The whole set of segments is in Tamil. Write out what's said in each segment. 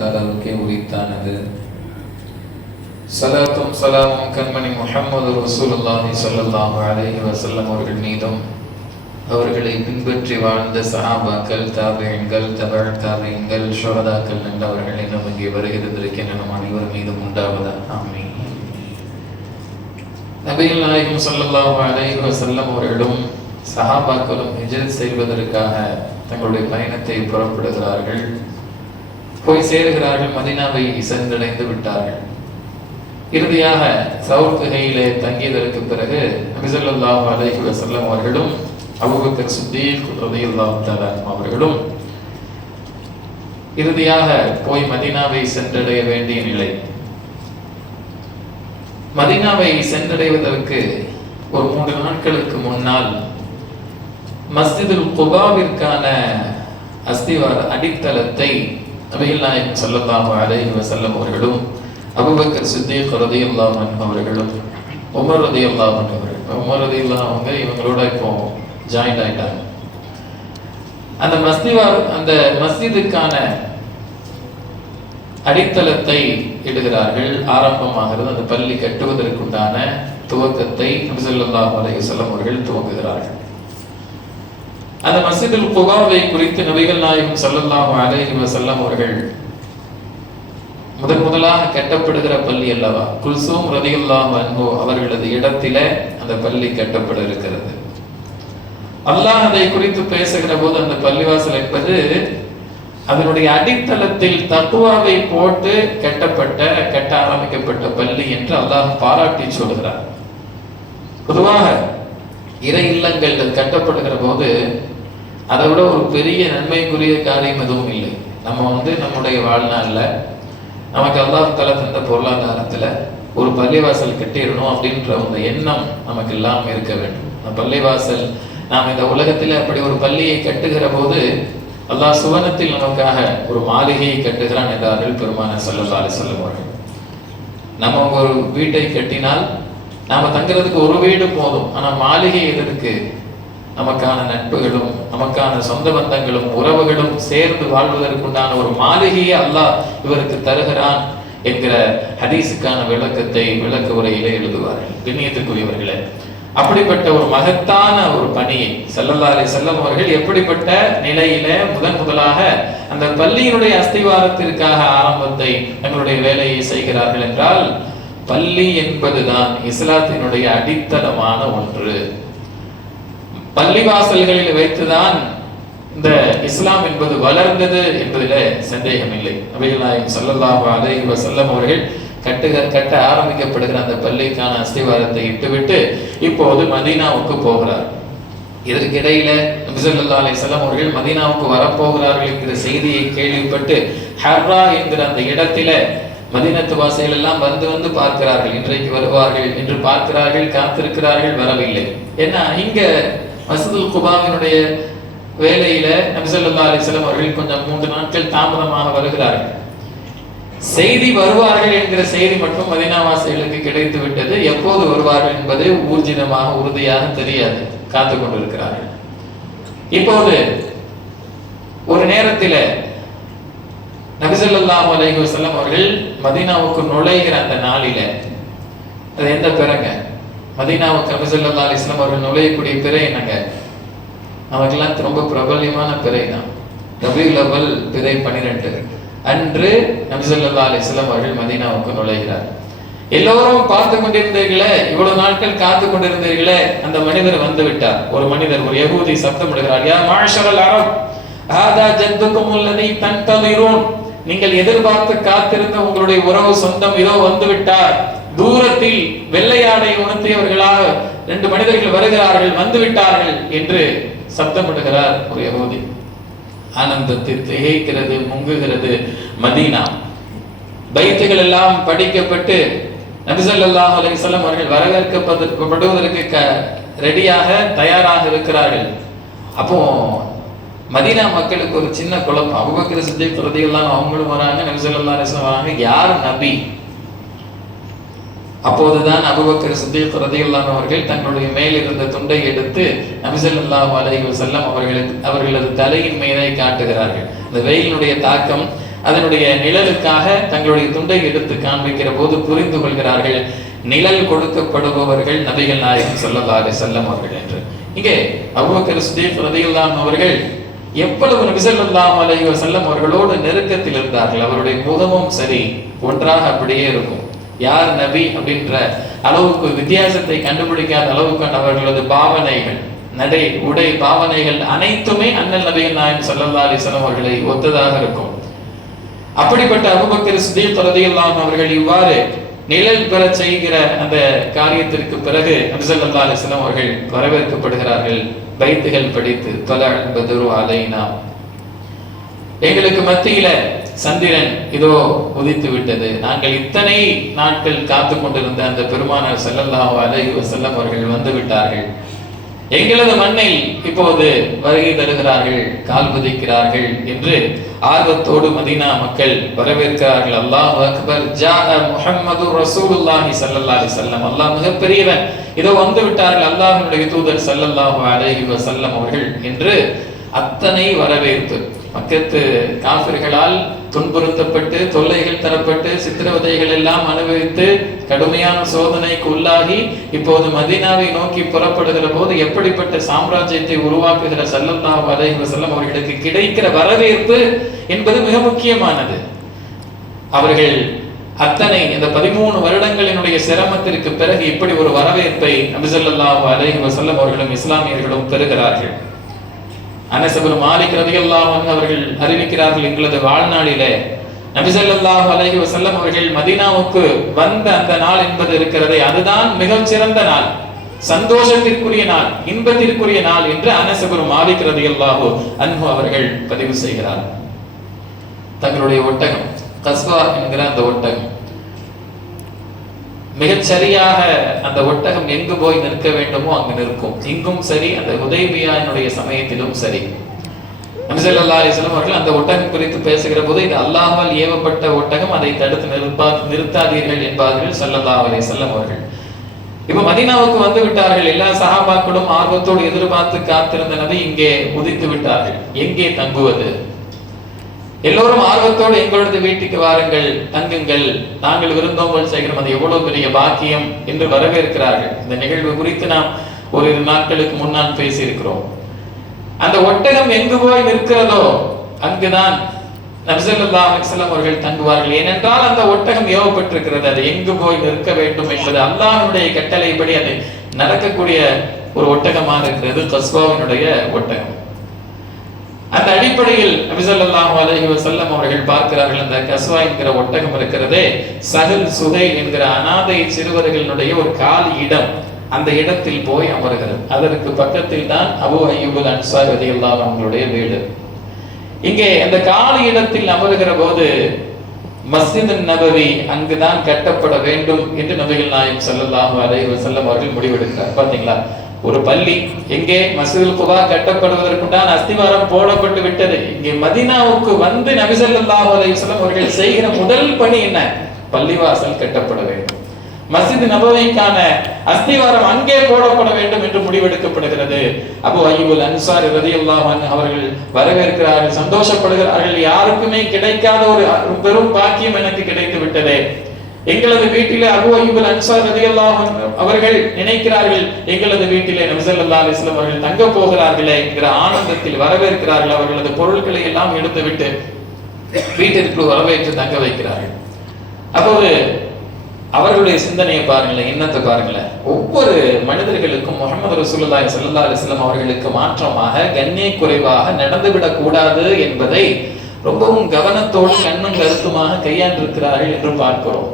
தாலாவுக்கே உரித்தானது. ஸலாத்தும் ஸலாமும் கண்மணி முஹம்மது ரசூலுல்லாஹி ஸல்லல்லாஹு அலைஹி வஸல்லம் அவர்கள் மீதும், அவர்களை பின்பற்றி வாழ்ந்த சஹாபாக்கள், தாபிஈன்கள், தபஅ தாபிஈன்கள், ஷுஹதாக்கள் என்றவர்கள் இன்னும் இங்கே வருகிறதற்கின்ற நம் அனைவர் மீதும் உண்டாவதாக. ஆமீன். நபிகள் நாயகம் ஸல்லல்லாஹு அலைஹி வஸல்லம் அவர்களும் சஹாபாக்களும் ஹிஜ்ரத் செய்வதற்காக தங்களுடைய பயணத்தை புறப்படுகிறார்கள். போய் சேருகிறார்கள். மதீனாவை சென்றடைந்து விட்டார்கள். இறுதியாக சௌர் குகையிலே தங்கியதற்கு பிறகு நபி ஸல்லல்லாஹு அலைஹி வஸல்லம் அவர்களும் அபூபக்கர் சித்தீக் ரலியல்லாஹு தஆலா அவர்களும் இறுதியாக போய் மதீனாவை சென்றடைய வேண்டிய நிலை. மதீனாவை சென்றடைவதற்கு ஒரு 3 நாட்களுக்கு முன்னால் மஸ்ஜிதுல் குபாவிற்கான அஸ்திவார அடித்தளத்தை நபிகள் நாயகம் ஸல்லல்லாஹு அலைஹி வஸல்லம் அவர்களும் அபூபக்கர் சித்தீக் ரலியல்லாஹு அன்ஹு அவர்களும் உமர் ரலியல்லாஹு அன்ஹு அவர்கள், உமர் ரலியல்லாஹு அவங்க இவங்களோட இப்போ ஜாயின்ட் ஆயிட்டாங்க. அந்த மஸ்ஜிதுக்கான அடித்தளத்தை இடுகிறார்கள். ஆரம்பமாகிறது. அந்த பள்ளி கட்டுவதற்குண்டான துவக்கத்தை நபி ஸல்லல்லாஹு அலைஹி வஸல்லம் அவர்கள் துவங்குகிறார்கள். அந்த மஸ்ஜிதுல் குபாவை குறித்து நபிகள் நாயகம் ஸல்லல்லாஹு அலைஹி வஸல்லம் அவர்கள் முதலாக கட்டப்படுகிற பள்ளி அல்லவா, குல்சூம் ரலியல்லாஹு அன்ஹு அவர்களது இடத்திலே அந்த பள்ளி கட்டப்பட இருக்கிறது. அல்லாஹ் அதை குறித்து பேசுகிற போது அந்த பள்ளிவாசல் என்பது அதனுடைய அடித்தளத்தில் தக்வாவை போட்டு கட்ட ஆரம்பிக்கப்பட்ட பள்ளி என்று அல்லாஹ் பாராட்டி சொல்கிறார். பொதுவாக இறை இல்லங்கள் கட்டப்படுகிற போது அதை விட ஒரு பெரிய நன்மைக்குரிய காரியம் எதுவும் இல்லை. நம்ம நம்முடைய வாழ்நாள்ல நமக்கு அல்லாஹ் தஆலா தந்த பொருளாதாரத்துல ஒரு பள்ளிவாசல் கட்டிடணும் அப்படின்ற அந்த எண்ணம் நமக்கு எல்லாம் இருக்க வேண்டும். அந்த பள்ளிவாசல் நாம் இந்த உலகத்தில் அப்படி ஒரு பள்ளியை கட்டுகிற போது அல்லாஹ் சுவனத்தில் நமக்காக ஒரு மாளிகையை கட்டுகிறான் என்றார்கள் பெருமானார் ஸல்லல்லாஹு அலைஹி வஸல்லம் அவர்கள். நம்ம ஒரு வீட்டை கட்டினால் நாம தங்குறதுக்கு ஒரு வீடு போதும். ஆனா மாளிகை எதற்கு? நமக்கான நட்புகளும் நமக்கான சொந்த பந்தங்களும் உறவுகளும் சேர்ந்து வாழ்வதற்குண்டான ஒரு மாளிகையை அல்லாஹ் இவருக்கு தருகிறான் என்கிற ஹதீஸுக்கான விளக்க உரையிலே எழுதுவார்கள். கண்ணியத்திற்குரியவர்களே, அப்படிப்பட்ட ஒரு மகத்தான ஒரு பணியை ஸல்லல்லாஹு அலைஹி வஸல்லம் அவர்கள் எப்படிப்பட்ட நிலையில முதலாக அந்த பள்ளியினுடைய அஸ்திவாரத்திற்காக ஆரம்பத்தை தங்களுடைய வேலையை செய்கிறார்கள் என்றால், பள்ளி என்பதுதான் இஸ்லாத்தினுடைய அடித்தளமான ஒன்று. பள்ளிவாசல்களில் வைத்துதான் இந்த இஸ்லாம் என்பது வளர்ந்தது என்பதிலே சந்தேகம் இல்லை. நபிகள் நாயகம் ஸல்லல்லாஹு அலைஹி வஸல்லம் அவர்கள் கட்ட ஆரம்பிக்கப்படுகிற அந்த பள்ளிக்கான அஸ்திவாரத்தை இட்டுவிட்டு இப்போது மதீனாவுக்கு போகிறார். இதற்கிடையில நபி ஸல்லல்லாஹு அலைஹி வஸல்லம் அவர்கள் மதீனாவுக்கு வரப்போகிறார்கள் என்கிற செய்தியை கேள்விப்பட்டு ஹர்ரா என்கிற அந்த இடத்தில மதீனத்து வாசிகள் எல்லாம் வந்து பார்க்கிறார்கள். இன்றைக்கு வருவார்கள் என்று பார்க்கிறார்கள், காத்திருக்கிறார்கள், வரவில்லை. ஏன்னா இங்க மஸ்ஜிதுல் குபாவினுடைய வேலையில நபி ஸல்லல்லாஹு அலைஹி வஸல்லம் அவர்கள் கொஞ்சம் 3 நாட்கள் தாமதமாக வருகிறார்கள். செய்தி வருவார்கள் என்கிற செய்தி மட்டும் மதீனாவாசிகளுக்கு கிடைத்து விட்டது. எப்போது வருவார்கள் என்பது ஊர்ஜிதமாக உறுதியாக தெரியாது. காத்து கொண்டிருக்கிறார்கள். இப்போது ஒரு நேரத்தில் நபி ஸல்லல்லாஹு அலைஹி வஸல்லம் அவர்கள் மதீனாவுக்கு நுழைகிற அந்த நாளில, அது எந்த பிறங்க மதீனாவுக்கு நபி ஸல்லல்லாஹு அலைஹி வஸல்லம் அவர்கள் நுழையக்கூடிய பிறை என்னங்க? நமக்கெல்லாம் ரொம்ப பிரபல்யமான பிறை தான் ரபீஉல் அவ்வல் பிறை 12 அன்று நபி ஸல்லல்லாஹு அலைஹி வஸல்லம் அவர்கள் மதீனாவுக்கு நுழைகிறார். எல்லோரும் பார்த்து கொண்டிருந்தீர்களே, இவ்வளவு நாட்கள் காத்து கொண்டிருந்தீர்களே, அந்த மனிதர் வந்து விட்டார். ஒரு மனிதர், ஒரு யகூதி சப்தமிடுகிறார், யா மாஷரல் அரப் ஹாதா ஜத்துக்கும் அல்லதி தன்தலிரூன், நீங்கள் எதிர்பார்த்து காத்திருந்த உங்களுடைய உறவு சொந்தம் இதோ வந்து விட்டார். தூரத்தில் வெள்ளையாடை உணர்த்தியவர்களாக 2 மனிதர்கள் வருகிறார்கள், வந்து விட்டார்கள் என்று சப்தமிடுகிறார் ஒரு யகூதி. ஆனந்தத்தில் திகைக்கிறது, முங்குகிறது மதீனா. பைத்துகள் எல்லாம் படிக்கப்பட்டு நபி ஸல்லல்லாஹு அலைஹி வஸல்லம் அவர்கள் வரவேற்கப்படுவதற்கு ரெடியாக தயாராக இருக்கிறார்கள். அப்போ மதீனா மக்களுக்கு ஒரு சின்ன குழப்பம். அபூபக்கர் சித்தீக் ரலியல்லாஹு அவங்களும் வராங்க, நபி ஸல்லல்லாஹு அலைஹி வஸல்லம் வராங்க. யார் நபி? அப்போதுதான் அபூபக்கர் சித்தீக் ரலியல்லாஹு அவர்கள் தங்களுடைய மேல் இருந்த துண்டை எடுத்து நபி ஸல்லல்லாஹு அலைஹி வஸல்லம் அவர்களது தலையின் மீதை காட்டுகிறார்கள். இந்த வெயிலினுடைய தாக்கம் அதனுடைய நிழலுக்காக தங்களுடைய துண்டை எடுத்து காண்பிக்கிற போது புரிந்து கொள்கிறார்கள், நிழல் கொடுக்கப்படுபவர்கள் நபிகள் நாயகம் ஸல்லல்லாஹு அலைஹி வஸல்லம் அவர்கள் என்று. இங்கே அபூபக்கர் சித்தீக் ரலியல்லாஹு அவர்கள் எவ்வளவு நபி ஸல்லல்லாஹு அலைஹி வஸல்லம் அவர்களோடு நெருக்கத்தில் இருந்தார்கள். அவருடைய முகமும் சரி ஒன்றாக அப்படியே இருக்கும். யார் நபி அப்படின்ற அளவுக்கு வித்தியாசத்தை கண்டுபிடிக்காத அளவுக்கு அவர்களது பாவனைகள், நடை, உடை, பாவனைகள் அனைத்துமே அண்ணல் நபிகள் நாயகம் ஸல்லல்லாஹு அலைஹி வஸல்லம் அவர்களை ஒத்ததாக இருக்கும். அப்படிப்பட்ட அபூபக்கர் சித்தீக் ரலியல்லாஹு அவர்கள் இவ்வாறு நிழல் பெற செய்கிற அந்த காரியத்திற்கு பிறகு நபி ஸல்லல்லாஹு அலைஹி வஸல்லம் அவர்கள் வரவேற்கப்படுகிறார்கள். பைத்துகள் படித்து தலஅல் பத்ரு அலைனா, எங்களுக்கு மத்தியில சந்திரன் இதோ உதித்து விட்டது. நாங்கள் இத்தனை நாட்கள் காத்து கொண்டிருந்த அந்த பெருமானார் ஸல்லல்லாஹு அலைஹி வஸல்லம் அவர்கள் வந்து விட்டார்கள். எங்களது மண்ணில் இப்போது வருகை தருகிறார்கள், கால் பதிக்கிறார்கள் என்று ஆர்வத்தோடு மதீனா மக்கள் வரவேற்கிறார்கள். அல்லாஹ் அக்பர், ஜாஅ முஹம்மது ரசூலுல்லாஹி ஸல்லல்லாஹு அலைஹி வஸல்லம், அல்லாஹ் மிகப்பெரியவன், இதோ வந்து விட்டார்கள் அல்லாஹ்வுடைய தூதர் ஸல்லல்லாஹு அலைஹி வஸல்லம் அவர்கள் என்று அத்தனை வரவேற்பு. மக்கத்து காஃபிர்களால் துன்புறுத்தப்பட்டு தொல்லைகள் தரப்பட்டு சித்திரவதைகள் எல்லாம் அனுபவித்து கடுமையான சோதனைக்கு உள்ளாகி இப்போது மதீனாவை நோக்கி புறப்படுகிற போது எப்படிப்பட்ட சாம்ராஜ்யத்தை உருவாக்குகிற ஸல்லல்லாஹு அலைஹி வஸல்லம் அவர்களுக்கு கிடைக்கிற வரவேற்பு என்பது மிக முக்கியமானது. அவர்கள் அத்தனை இந்த 13 வருடங்களினுடைய சிரமத்திற்கு பிறகு இப்படி ஒரு வரவேற்பை நபி ஸல்லல்லாஹு அலைஹி வஸல்லம் அவர்களும் இஸ்லாமியர்களும் பெறுகிறார்கள். அனஸ் இப்னு மாலிக் ரலியல்லாஹு அன்ஹு அவர்கள் அறிவிக்கிறார்கள், எங்களது வாழ்நாளிலே நபி ஸல்லல்லாஹு அலைஹி வஸல்லம் அவர்கள் மதீனாவுக்கு வந்த அந்த நாள் என்பது இருக்கிறதே, அதுதான் மிகச் சிறந்த நாள், சந்தோஷத்திற்குரிய நாள், இன்பத்திற்குரிய நாள் என்று அனஸ் இப்னு மாலிக் ரலியல்லாஹு அன்ஹு அவர்கள் பதிவு செய்கிறார். தங்களுடைய ஒட்டகம் கஸ்வா என்கிற அந்த ஒட்டகம் மிகச் சரியாக அந்த ஒட்டகம் எங்கு போய் நிற்க வேண்டுமோ அங்கு நிற்கும். இங்கும் சரி, அந்த ஹுதைபியாவினுடைய சமயத்திலும் சரி. நபி ஸல்லல்லாஹு அலைஹி வஸல்லம் அவர்கள் அந்த ஒட்டகம் குறித்து பேசுகிற போது இது அல்லாஹ்வால் ஏவப்பட்ட ஒட்டகம், அதை தடுத்து நிறுத்தாதீர்கள் என்பார்கள் ஸல்லல்லாஹு அலைஹி வஸல்லம் அவர்கள். இப்ப மதீனாவுக்கு வந்து விட்டார்கள். எல்லா சஹாபாக்களும் ஆர்வத்தோடு எதிர்பார்த்து காத்திருந்த நபி இங்கே உதித்து விட்டார்கள். எங்கே தங்குவது? எல்லோரும் ஆர்வத்தோடு எங்களது வீட்டுக்கு வாருங்கள், தங்குங்கள், நாங்கள் விருந்தோம்பல் செய்கிறோம், அது எவ்வளவு பெரிய பாக்கியம் என்று வரவேற்கிறார்கள். இந்த நிகழ்வு குறித்து நாம் ஒரு 2 நாட்களுக்கு முன்னால் பேசியிருக்கிறோம். அந்த ஒட்டகம் எங்கு போய் நிற்கிறதோ அங்குதான் நபி ஸல்லல்லாஹு அலைஹி வஸல்லம் அவர்கள் தங்குவார்கள். ஏனென்றால் அந்த ஒட்டகம் ஏவப்பட்டிருக்கிறது, அது எங்கு போய் நிற்க வேண்டும் என்பது அல்லாஹ்வுடைய கட்டளைப்படி அது நடக்கக்கூடிய ஒரு ஒட்டகமாக இருக்கிறது கஸ்வாவினுடைய ஒட்டகம். அந்த அடிப்படையில் நபி ஸல்லல்லாஹு அலைஹி வஸல்லம் அவர்கள் பார்க்கிறார்கள், அந்த கஸ்வா என்கிற ஒட்டகம் இருக்கிறதே, சஹல் சுஹைல் என்கிற அனாதை சிறுவர்களுடைய ஒரு காலி இடம், அந்த இடத்தில் போய் அமர்கிறது. அதற்கு பக்கத்தில் தான் அபூ அய்யூப் அன்சாரி ரலியல்லாஹு அன்ஹு அவங்களுடைய வீடு. இங்கே அந்த காலி இடத்தில் அமர்கிற போது மஸ்ஜித் நபவி அங்குதான் கட்டப்பட வேண்டும் என்று நபிகள் நாயகம் ஸல்லல்லாஹு அலைஹி வஸல்லம் அவர்கள் முடிவெடுக்கிறார். பாத்தீங்களா, ஒரு பள்ளி எங்கே மஸ்ஜிதுல் குபா கட்டப்படுவதற்குண்டான அஸ்திவாரம் போடப்பட்டு விட்டது. இங்கே மதீனாவுக்கு வந்து நபி ஸல்லல்லாஹு அலைஹி வஸல்லம் அவர்கள் செய்கிற முதல் பணி என்ன? பள்ளிவாசல் கட்டப்பட வேண்டும், மஸ்ஜித் நபவிக்கான அஸ்திவாரம் அங்கே போடப்பட வேண்டும் என்று முடிவெடுக்கப்படுகிறது. அபூ அய்யூப் அன்சாரி ரலியல்லாஹு அன்ஹு அவர்கள் வரவேற்கிறார்கள், சந்தோஷப்படுகிறார்கள். யாருக்குமே கிடைக்காத ஒரு பெரும் பாக்கியம் எனக்கு கிடைத்து விட்டதே. எங்களது வீட்டிலே அபூ அய்யூப் அன்சாரி ரலியல்லாஹு அன்ஹு அவர்கள் நினைக்கிறார்கள், எங்களது வீட்டிலே நபி ஸல்லல்லாஹு அலைஹி வஸல்லம் அவர்கள் தங்க போகிறார்களே என்கிற ஆனந்தத்தில் வரவேற்கிறார்கள். அவர்களது பொருட்களை எல்லாம் எடுத்துவிட்டு வீட்டிற்கு வரவேற்று தங்க வைக்கிறார்கள். அப்போது அவர்களுடைய சிந்தனையை பாருங்களேன், எண்ணத்தை பாருங்களேன். ஒவ்வொரு மனிதர்களுக்கும் முஹம்மது ரசூலுல்லாஹி ஸல்லல்லாஹு அலைஹி வஸல்லம் அவர்களுக்கு மாற்றமாக கண்ணிய குறைவாக நடந்துவிடக் கூடாது என்பதை ரொம்பவும் கவனத்தோடு கண்ணும் கருத்துமாக கையாண்டிருக்கிறார்கள் என்று பார்க்கிறோம்.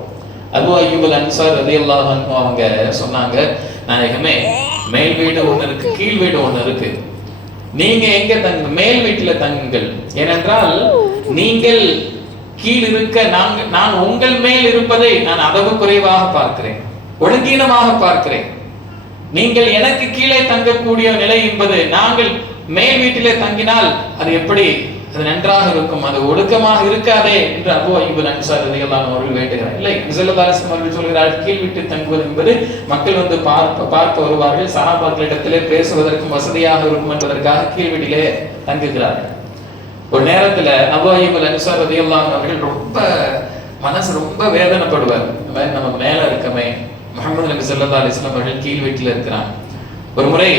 அபூ அய்யூப் அன்சாரி ரலியல்லாஹு அன்ஹு அவங்க சொன்னாங்க, நாயகமே, மேல் வீடு ஒன்று இருக்கு, கீழ் வீடு ஒன்று இருக்கு, நீங்க எங்க தங்க? மேல் வீட்டுல தங்குங்கள். ஏனென்றால் நீங்கள் கீழ் இருக்க நான் உங்கள் மேல் இருப்பதை நான் அளவு குறைவாக பார்க்கிறேன், ஒழுங்கீனமாக பார்க்கிறேன். நீங்கள் எனக்கு கீழே தங்கக்கூடிய நிலை என்பது, நாங்கள் மேல் வீட்டிலே தங்கினால் அது எப்படி அது நன்றாக இருக்கும், அது ஒழுக்கமாக இருக்காதே என்று அபூ அய்யூப் அன்சாரி ரலியல்லாஹு அன்ஹு அவர்கள் வேண்டுகிறார். இல்லை, ஸல்லல்லாஹு அலைஹி வஸல்லம் அவர்கள் சொல்கிறார்கள், கீழ் வீட்டு தங்குவது என்பது மக்கள் வந்து பார்க்க வருவார்கள், சஹாபாக்களிடத்திலே பேசுவதற்கும் வசதியாக இருக்கும் என்பதற்காக கீழ் வீட்டிலே தங்குகிறார்கள். ஒரு நேரத்துல அபூ அய்யூப் அல்-அன்சாரி ரலியல்லாஹு அன்ஹு அவர்கள் ரொம்ப மனசு ரொம்ப வேதனைப்படுவார். நம்ம மேல இருக்கமே, முஹம்மது நபி ஸல்லல்லாஹு அலைஹி வஸல்லம் அவர்கள் கீழ் வீட்டில் இருக்கிறாங்க. ஒரு முறை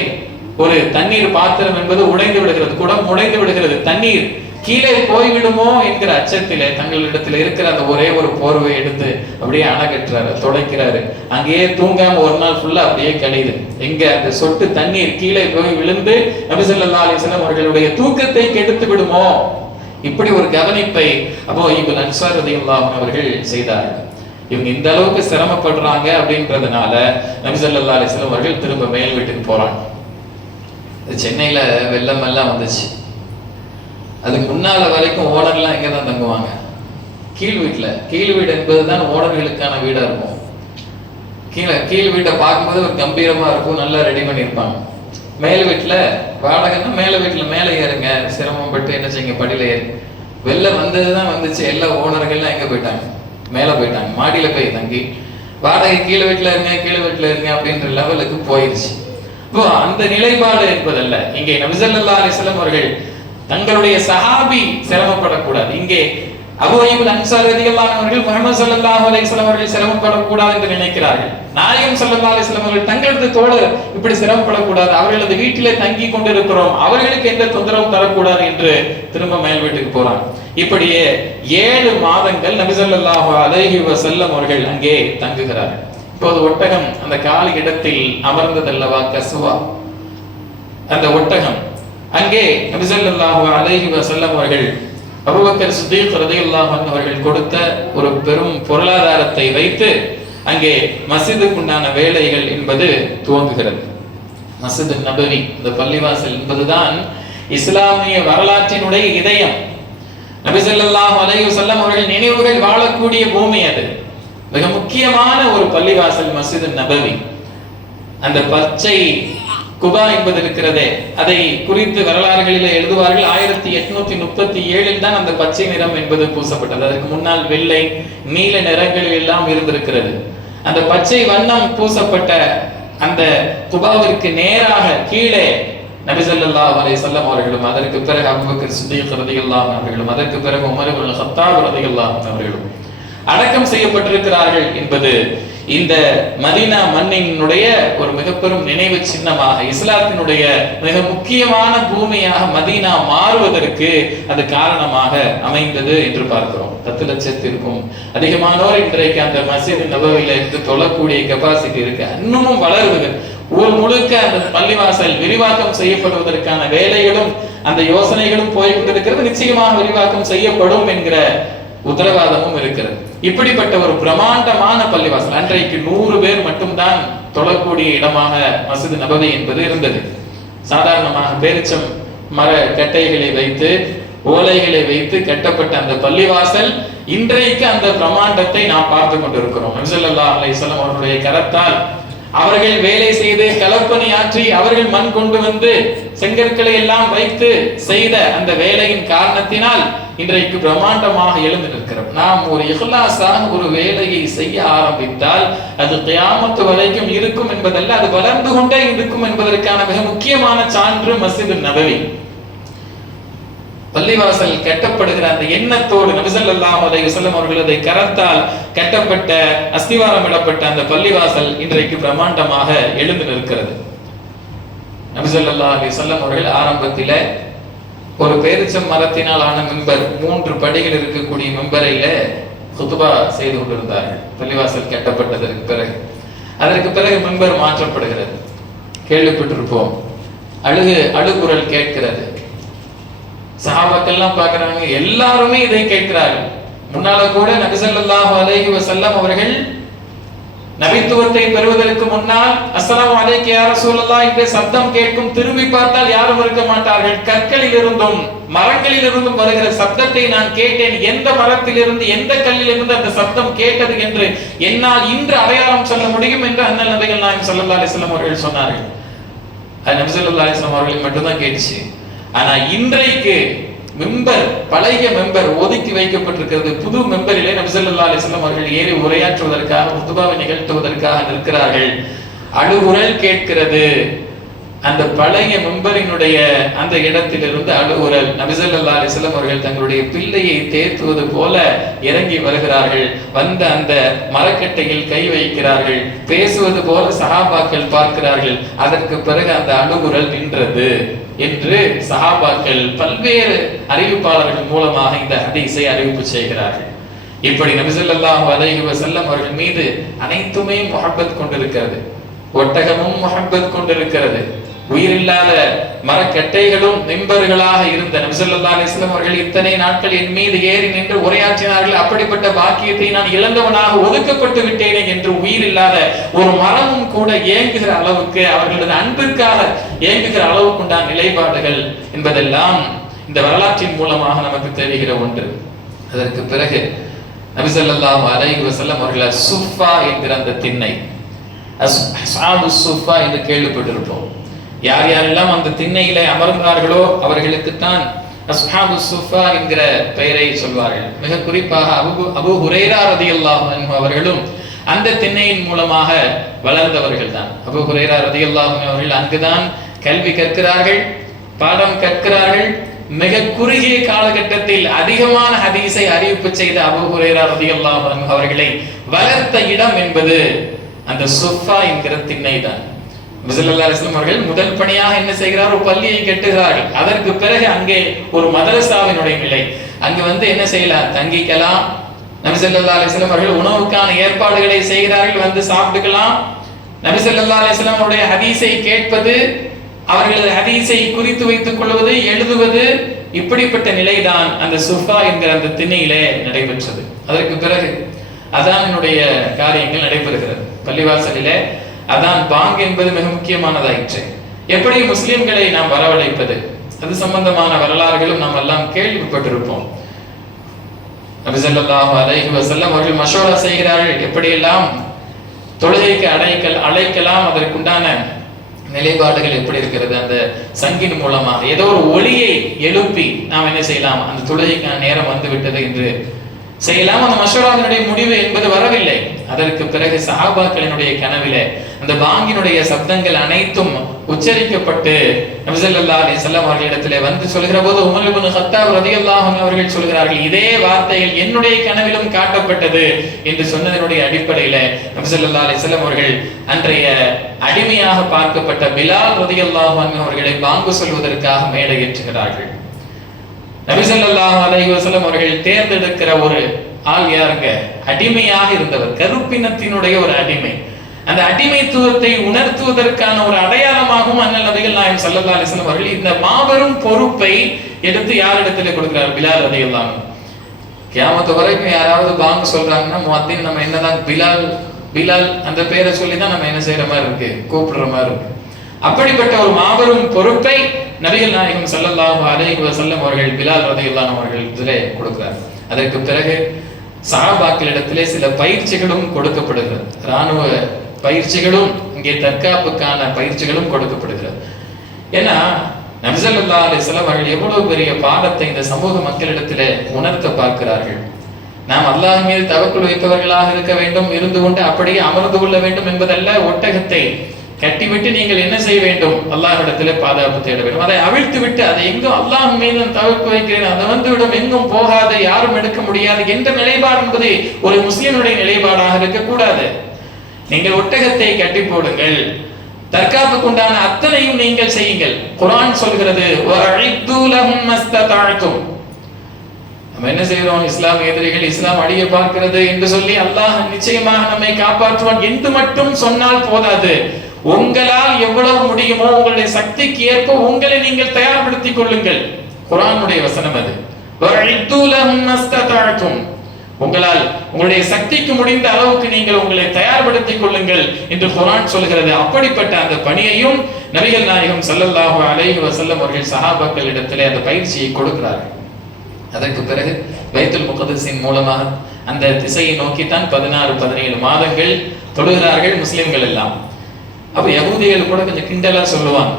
ஒரு தண்ணீர் பாத்திரம் என்பது உடைந்து விடுகிறது, குடம் உடைந்து விடுகிறது, தண்ணீர் கீழே போய்விடுமோ என்கிற அச்சத்திலே தங்களிடத்தில் இருக்கிற அந்த ஒரே ஒரு போர்வை எடுத்து அப்படியே அணகற்றாரு, துடைக்கிறாரு. அங்கேயே தூங்காம ஒரு நாள் ஃபுல்லா அப்படியே கழியுது. எங்க அந்த சொட்டு தண்ணீர் கீழே போய் விழுந்து நபி ஸல்லல்லாஹு அலைஹி வஸல்லம் அவர்களுடைய தூக்கத்தை கெடுத்து விடுமோ, இப்படி ஒரு கவனிப்பை அபூ அய்யூப் அல்-அன்சாரி ரலியல்லாஹு அன்ஹு அவர்கள் செய்தார்கள். இவங்க இந்த அளவுக்கு சிரமப்படுறாங்க அப்படின்றதுனால நபி ஸல்லல்லாஹு அலைஹி வஸல்லம் அவர்கள் திரும்ப மேல் வீட்டுக்கு போறாங்க. சென்னையில வெள்ளம் எல்லாம் வந்துச்சு. அதுக்கு முன்னால வரைக்கும் ஓனர்லாம் எங்க தான் தங்குவாங்க? கீழ் வீட்டுல. கீழ் வீடு என்பதுதான் ஓனர்களுக்கான வீடா இருக்கும். கீழ் வீட்டை பார்க்கும்போது ஒரு கம்பீரமா இருக்கும், நல்லா ரெடி பண்ணியிருப்பாங்க. மேல் வீட்டுல வாடகைன்னா மேல வீட்டுல மேலே ஏறுங்க, சிரமப்பட்டு என்ன செய்யுங்க, படியில ஏறு. வெள்ளம் வந்ததுதான் வந்துச்சு, எல்லா ஓனர்கள்லாம் எங்க போயிட்டாங்க? மேல போயிட்டாங்க, மாடியில போய் தங்கி வாடகை கீழ் வீட்டுல இருங்க, கீழ் வீட்டுல இருங்க அப்படின்ற லெவலுக்கு போயிருச்சு. இப்போ அந்த நிலைப்பாடு என்பதல்ல. இங்கே நபி ஸல்லல்லாஹு அலைஹி வஸல்லம் அவர்கள் தங்களுடைய சஹாபி சிரமப்படக்கூடாது. இங்கே அபூ அய்யூப் அல்-அன்சாரி ரலியல்லாஹு அன்ஹு அவர்கள் முஹம்மது ஸல்லல்லாஹு அலைஹி வஸல்லம் அவர்கள் சிரமப்படக்கூடாது என்று நினைக்கிறார்கள். நாயகம் ஸல்லல்லாஹு அலைஹி வஸல்லம் அவர்கள் தங்களது தோழர் இப்படி சிரமப்படக்கூடாது, அவர்களது வீட்டிலே தங்கி கொண்டிருக்கிறோம், அவர்களுக்கு எந்த தொந்தரவும் தரக்கூடாது என்று திரும்ப மேல் வீட்டுக்கு போறாங்க. இப்படியே 7 மாதங்கள் நபி ஸல்லல்லாஹு அலைஹி வஸல்லம் அவர்கள் அங்கே தங்குகிறார்கள். இப்போது ஒட்டகம் அந்த காலி இடத்தில் அமர்ந்ததல்லவா கஸ்வா, அந்த ஒட்டகம் அங்கே நபி ஸல்லல்லாஹு அலைஹி வஸல்லம் அவர்கள் அபூபக்கர் சித்தீக் ரலியல்லாஹு அன்ஹு அவர்கள் கொடுத்த ஒரு பெரும் பொருளாதாரத்தை வைத்து அங்கே மஸ்ஜிதுக்குண்டான வேலைகள் என்பது துவங்குகிறது. மஸ்ஜித் நபவி, இந்த பள்ளிவாசல் என்பதுதான் இஸ்லாமிய வரலாற்றினுடைய இதயம். நபி ஸல்லல்லாஹு அலைஹி வஸல்லம் அவர்கள் நினைவுகள் வாழக்கூடிய பூமி அது. மிக முக்கியமான ஒரு பள்ளிவாசல் மஸ்ஜித் நபவி. அந்த பச்சை குபா என்பது இருக்கிறதே, அதை குறித்து வரலாறுகளில் எழுதுவார்கள். 1837 தான் அந்த பச்சை நிறம் என்பது பூசப்பட்டது. அதற்கு முன்னால் வெள்ளை, நீல நிறங்களில் எல்லாம் இருந்திருக்கிறது. அந்த பச்சை வண்ணம் பூசப்பட்ட அந்த குபாவிற்கு நேராக கீழே நபி ஸல்லல்லாஹு அலைஹி வஸல்லம் அவர்களும், அதற்கு பிறகு அபூபக்கர் சித்தீக் ரலியல்லாஹு அன்ஹு அவர்களும், அதற்கு பிறகு உமர் இப்னு கத்தாப் ரலியல்லாஹு அன்ஹு அவர்களும் அடக்கம் செய்யப்பட்டிருக்கிறார்கள் என்பது இந்த மதீனா மண்ணினுடைய ஒரு மிக பெரும் நினைவு சின்னமாக, இஸ்லாத்தினுடைய மிக முக்கியமான பூமியாக மதீனா மாறுவதற்கு அது காரணமாக அமைந்தது என்று பார்க்கிறோம். 10 லட்சத்திற்கும் அதிகமானோர் இன்றைக்கு அந்த மஸ்ஜித் நபவியில இருந்து தொழக்கூடிய கெபாசிட்டி இருக்கு, இன்னமும் வளருவது. ஊர் முழுக்க அந்த பள்ளிவாசல் விரிவாக்கம் செய்யப்படுவதற்கான வேலைகளும் அந்த யோசனைகளும் போய்கொண்டிருக்கிறது. நிச்சயமாக விரிவாக்கம் செய்யப்படும் என்கிற உத்தரவாதமும் இருக்கிறது. இப்படிப்பட்ட ஒரு பிரமாண்டமான பள்ளிவாசல், அன்றைக்கு 100 பேர் மட்டும்தான் தொழக்கூடிய இடமாக மஸ்ஜித் நபவி என்பது இருந்தது. சாதாரணமாக பேரிச்சம் மர கட்டைகளை வைத்து, ஓலைகளை வைத்து கட்டப்பட்ட அந்த பள்ளிவாசல் இன்றைக்கு அந்த பிரமாண்டத்தை நாம் பார்த்து கொண்டிருக்கிறோம். நபி ஸல்லல்லாஹு அலைஹி வஸல்லம் அவர்களுடைய கரத்தால் அவர்கள் வேலை செய்து கலப்பணி ஆற்றி அவர்கள் மண் கொண்டு வந்து செங்கற்களை எல்லாம் வைத்து செய்த அந்த வேலையின் காரணத்தினால் இன்றைக்கு பிரம்மாண்டமாக எழுந்து நிற்கிறோம். நாம் ஒரு இஹ்லாஸாக ஒரு வேலையை செய்ய ஆரம்பித்தால் அது கியாமத் வரைக்கும் இருக்கும் என்பதல்ல, அது வளர்ந்து கொண்டே இருக்கும் என்பதற்கான மிக முக்கியமான சான்று மஸ்ஜித் நபவி. பள்ளிவாசல் கட்டப்படுகிற அந்த எண்ணத்தோடு நபி ஸல்லல்லாஹு அலைஹி வஸல்லம் அவர்களது கரத்தால் கட்டப்பட்ட அஸ்திவாரம் இடப்பட்ட அந்த பள்ளிவாசல் இன்றைக்கு பிரம்மாண்டமாக எழுந்து நிற்கிறது. நபி ஸல்லல்லாஹு அலைஹி வஸல்லம் அவர்கள் ஆரம்பத்தில ஒரு பேரிச்சம் மரத்தினால் ஆன மிம்பர், 3 படிகள் இருக்கக்கூடிய மிம்பரையில குத்பா செய்து கொண்டிருந்தார்கள். பள்ளிவாசல் கட்டப்பட்டதற்கு பிறகு அதற்கு பிறகு மிம்பர் மாற்றப்படுகிறது. கேள்விப்பட்டிருப்போம், அழுகுரல் கேட்கிறது. சஹாபாக்கள்லாம் பார்க்கறாங்க, எல்லாருமே இதை கேட்கிறார்கள். முன்னால கூட நபி ஸல்லல்லாஹு அலைஹி வஸல்லம் அவர்கள் நபித்துவத்தை பெறுவதற்கு முன்னால் அஸ்ஸலாமு அலைக்க யா ரசூலல்லாஹ் என்ற சப்தம் கேட்கும், திரும்பி பார்த்தால் யாரும் இருக்க மாட்டார்கள். கற்களில் இருந்தும் மரங்களில் இருந்தும் வருகிற சப்தத்தை நான் கேட்டேன். எந்த மரத்திலிருந்து எந்த கல்லில் இருந்து அந்த சப்தம் கேட்டது என்று என்னால் இன்று அடையாளம் சொல்ல முடியும் என்று அண்ணல் நபிகள் நாயகம் ஸல்லல்லாஹு அலைஹி வஸல்லம் அவர்கள் சொன்னார்கள். அது நபி ஸல்லல்லாஹு அலைஹி வஸல்லம் அவர்களுக்கு மட்டும்தான் கேட்டுச்சு. ஆனா இன்றைக்கு மெம்பர், பழைய மெம்பர் ஒதுக்கி வைக்கப்பட்டிருக்கிறது. புது மெம்பரிலே நபி ஸல்லல்லாஹு அலைஹி வஸல்லம் அவர்கள் ஏறி உரையாற்றுவதற்காக, குத்பாவை நிகழ்த்துவதற்காக நிற்கிறார்கள். அழுகுரல் கேட்கிறது. அந்த பழைய முன்பரினுடைய அந்த இடத்திலிருந்து அழுகுரல். நபி ஸல்லல்லாஹு அலைஹி வஸல்லம் அவர்கள் தங்களுடைய பிள்ளையை தேற்றுவது போல இறங்கி வருகிறார்கள். வந்த அந்த மரக்கட்டையில் கை வைக்கிறார்கள். பேசுவது போல சஹாபாக்கள் பார்க்கிறார்கள். அதற்கு பிறகு அந்த அழுகுரல் நின்றது என்று சஹாபாக்கள் பல்வேறு அறிவிப்பாளர்கள் மூலமாக இந்த ஹதீஸை அறிவிப்பு செய்கிறார்கள். இப்படி நபி ஸல்லல்லாஹு அலைஹி வஸல்லம் அவர்கள் மீது அனைத்துமே முஹப்பத் கொண்டிருக்கிறது. ஒட்டகமும் முஹப்பத் கொண்டிருக்கிறது. உயிரில்லாத மரக்கட்டைகளும் மிம்பர்களாக இருந்த நபி ஸல்லல்லாஹு அலைஹி வஸல்லம் அவர்கள் இத்தனை நாட்கள் என் மீது ஏறி நின்று உரையாற்றினார்கள். அப்படிப்பட்ட பாக்கியத்தை நான் இழந்தவனாக ஒதுக்கப்பட்டு விட்டேனே என்று உயிரில்லாத ஒரு மரமும் கூட ஏங்குகிற அளவுக்கு, அவர்களது அன்பிற்காக ஏங்குகிற அளவுக்குண்டான நிலைப்பாடுகள் என்பதெல்லாம் இந்த வரலாற்றின் மூலமாக நமக்கு தெரிகிற ஒன்று. அதற்கு பிறகு நபி ஸல்லல்லாஹு அலைஹி வஸல்லம் அவர்கள் சுஃபா என்கிற அந்த திண்ணை, அஸ்ஹாபு சுஃபா என்று கேள்விப்பட்டிருப்போம். யார் யாரெல்லாம் அந்த திண்ணையிலே அமர்ந்தார்களோ அவர்களுக்குத்தான் அஸ்ஹாபு சுஃபா என்கிற பெயரை சொல்வார்கள். மிக குறிப்பாக அபூ ஹுரைரா ரலியல்லாஹு அன்ஹு அவர்களும் அந்த திண்ணையின் மூலமாக வளர்ந்தவர்கள் தான். அபூ ஹுரைரா ரலியல்லாஹு அன்ஹு அவர்கள் அங்குதான் கல்வி கற்கிறார்கள், பாடம் கற்கிறார்கள். மிக குறுகிய காலகட்டத்தில் அதிகமான ஹதீஸை அறிவிப்பு செய்த அபூ ஹுரைரா ரலியல்லாஹு அன்ஹு அவர்களை வளர்த்த இடம் என்பது அந்த சுஃபா என்கிற திண்ணை தான். நபி ஸல்லல்லாஹு அலைஹி வஸல்லம் அவர்கள் முதல் பணியாக என்ன செய்கிறார்? ஒரு பள்ளியை கட்டுகிறார்கள். அதற்கு பிறகு அங்கே ஒரு மதரசாவினுடைய நிலை. அங்கு என்ன செய்யலாம்? தங்கிக்கலாம். நபி ஸல்லல்லாஹு அலைஹி வஸல்லம் அவர்கள் உணவுக்கான ஏற்பாடுகளை செய்கிறார்கள். வந்து சாப்பிட்டுக்கலாம். நபி ஸல்லல்லாஹு அலைஹி வஸல்லம் அவருடைய ஹதீஸை கேட்பது, அவர்களது ஹதீஸை குறித்து வைத்துக் கொள்வது, எழுதுவது, இப்படிப்பட்ட நிலைதான் அந்த சுஃபா என்கிற அந்த திண்ணையிலே நடைபெற்றது. அதற்கு பிறகு அதானுடைய காரியங்கள் நடைபெறுகிறது. பள்ளிவாசலிலே அதான் பாங்க் என்பது மிக முக்கியமானதாயிற்று. எப்படி முஸ்லிம்களை நாம் வரவழைப்பது, அது சம்பந்தமான வரலாறுகளும் நாம் எல்லாம் கேள்விப்பட்டிருப்போம். நபி ஸல்லல்லாஹு அலைஹி வஸல்லம் அவர்கள் மஷூரா செய்கிறார்கள், எப்படியெல்லாம் தொழுகைக்கு அழைக்கலாம், அதற்குண்டான நிலைப்பாடுகள் எப்படி இருக்கிறது. அந்த சங்கின் மூலமாக ஏதோ ஒரு ஒளியை எழுப்பி நாம் என்ன செய்யலாம், அந்த தொழுகைக்கான நேரம் வந்து விட்டது என்று செய்யலாம். அந்த மஷூராவினுடைய முடிவு என்பது வரவில்லை. அதற்கு பிறகு சஹாபாக்களினுடைய கனவிலே அந்த பாங்கினுடைய சப்தங்கள் அனைத்தும் உச்சரிக்கப்பட்டு நபி ஸல்லல்லாஹு அலைஹி வஸல்லம் அவர்களிடத்திலே வந்து சொல்கிற போது உமர் இப்னு கத்தாப் ரலியல்லாஹு அன்ஹு அவர்கள் சொல்கிறார்கள், இதே வார்த்தைகள் என்னுடைய கனவிலும் காட்டப்பட்டது என்று சொன்னதனுடைய அடிப்படையில நபி ஸல்லல்லாஹு அலைஹி வஸல்லம் அவர்கள் அன்றைய அடிமையாக பார்க்கப்பட்ட பிலால் ரலியல்லாஹு அன்ஹு அவர்களை பாங்கு சொல்வதற்காக மேடையேற்றுகிறார்கள். நபி ஸல்லல்லாஹு அலைஹி வஸல்லம் அவர்கள் தேர்ந்தெடுக்கிற ஒரு ஆள் யாருங்க? அடிமையாக இருந்தவர், கருப்பினத்தினுடைய ஒரு அடிமை. அந்த அடிமைத்துவத்தை உணர்த்துவதற்கான ஒரு அடையாளமாகவும் அண்ணல் நபிகள் நாயகம் ஸல்லல்லாஹு அலைஹி வஸல்லம் அவர்கள் இந்த மாபெரும் பொறுப்பை எடுத்து யாரிடத்திலே கொடுக்கிறார்? பிலால் ரலியல்லாஹு அன்ஹு. கியாமத் வரைக்கும் யாராவது பாங்கு சொல்றாங்கன்னா முஅத்தின் நம்ம என்னதான் பிலால் அந்த பேரை சொல்லி தான் நம்ம என்ன செய்யற மாதிரி இருக்கு, கூப்பிடுற மாதிரி இருக்கு. அப்படிப்பட்ட ஒரு மாபெரும் பொறுப்பை நபிகள் நாயகம் ஸல்லல்லாஹு அலைஹி வஸல்லம் அவர்கள் பிலால் ரலியல்லாஹு அன்ஹு அவர்கள் இதிலே கொடுக்கிறார். அதற்கு பிறகு சஹாபாக்களிடத்திலே சில பயிற்சிகளும் கொடுக்கப்படுகிறது. ராணுவ பயிற்சிகளும் இங்கே தற்காப்புக்கான பயிற்சிகளும் கொடுக்கப்படுகிறது. ஏன்னா நபி ஸல்லல்லாஹு அலைஹி வஸல்லம் அவர்கள் எவ்வளவு பெரிய பாடத்தை இந்த சமூக மக்களிடத்திலே உணர்த்த பார்க்கிறார்கள். நாம் அல்லாஹ் மீது தவக்குல் வைத்தவர்களாக இருக்க வேண்டும், இருந்து கொண்டு அப்படியே அமர்ந்து கொள்ள வேண்டும் என்பதல்ல. ஒட்டகத்தை கட்டிவிட்டு நீங்கள் என்ன செய்ய வேண்டும்? அல்லாஹ்விடத்திலே பாதுகாப்பு தேட வேண்டும். அதை அவிழ்த்து விட்டு அதை எங்கும் அல்லாஹ் மீது தவக்கு வைக்கிறேன், அதை வந்துவிடும், எங்கும் போகாது, யாரும் எடுக்க முடியாது என்ற நிலைப்பாடு என்பது ஒரு முஸ்லிமுடைய நிலைப்பாடாக இருக்கக்கூடாது. நீங்கள் ஒட்டகத்தை கட்டி போடுங்கள், தற்காப்புக்கு உண்டான அத்தனையும் நீங்கள் செய்யுங்கள். குர்ஆன் சொல்கிறது, வஅஇது லஹும் மஸ்ததஅதும். நம்ம என்ன செய்கிறோம்? இஸ்லாம் எதிரிகள், இஸ்லாம் அழிய பார்க்கிறது என்று சொல்லி அல்லாஹ் நிச்சயமாக நம்மை காப்பாற்றுவான் என்று மட்டும் சொன்னால் போதாது. உங்களால் எவ்வளவு முடியுமோ உங்களுடைய சக்திக்கு ஏற்ப உங்களை நீங்கள் தயார்படுத்திக் கொள்ளுங்கள். குர்ஆனுடைய வசனம் அது. வஅஇது லஹும் மஸ்ததஅதும். உங்களால் உங்களுடைய சக்திக்கு முடிந்த அளவுக்கு நீங்கள் உங்களை தயார்படுத்திக் கொள்ளுங்கள் என்று குர்ஆன் சொல்கிறது. அப்படிப்பட்ட அந்த பணியையும் நபிகள் நாயகம் ஸல்லல்லாஹு அலைஹி வஸல்லம் அவர்கள் சஹாபாக்களிடத்திலே அந்த பயிற்சியை கொடுக்கிறார்கள். அதற்கு பிறகு பைத்துல் முகத்தஸின் மூலமாக அந்த திசையை நோக்கித்தான் 16-17 மாதங்கள் தொழுகிறார்கள் முஸ்லிம்கள் எல்லாம். அப்ப யகூதிகள் கூட கொஞ்சம் கிண்டலா சொல்லுவாங்க,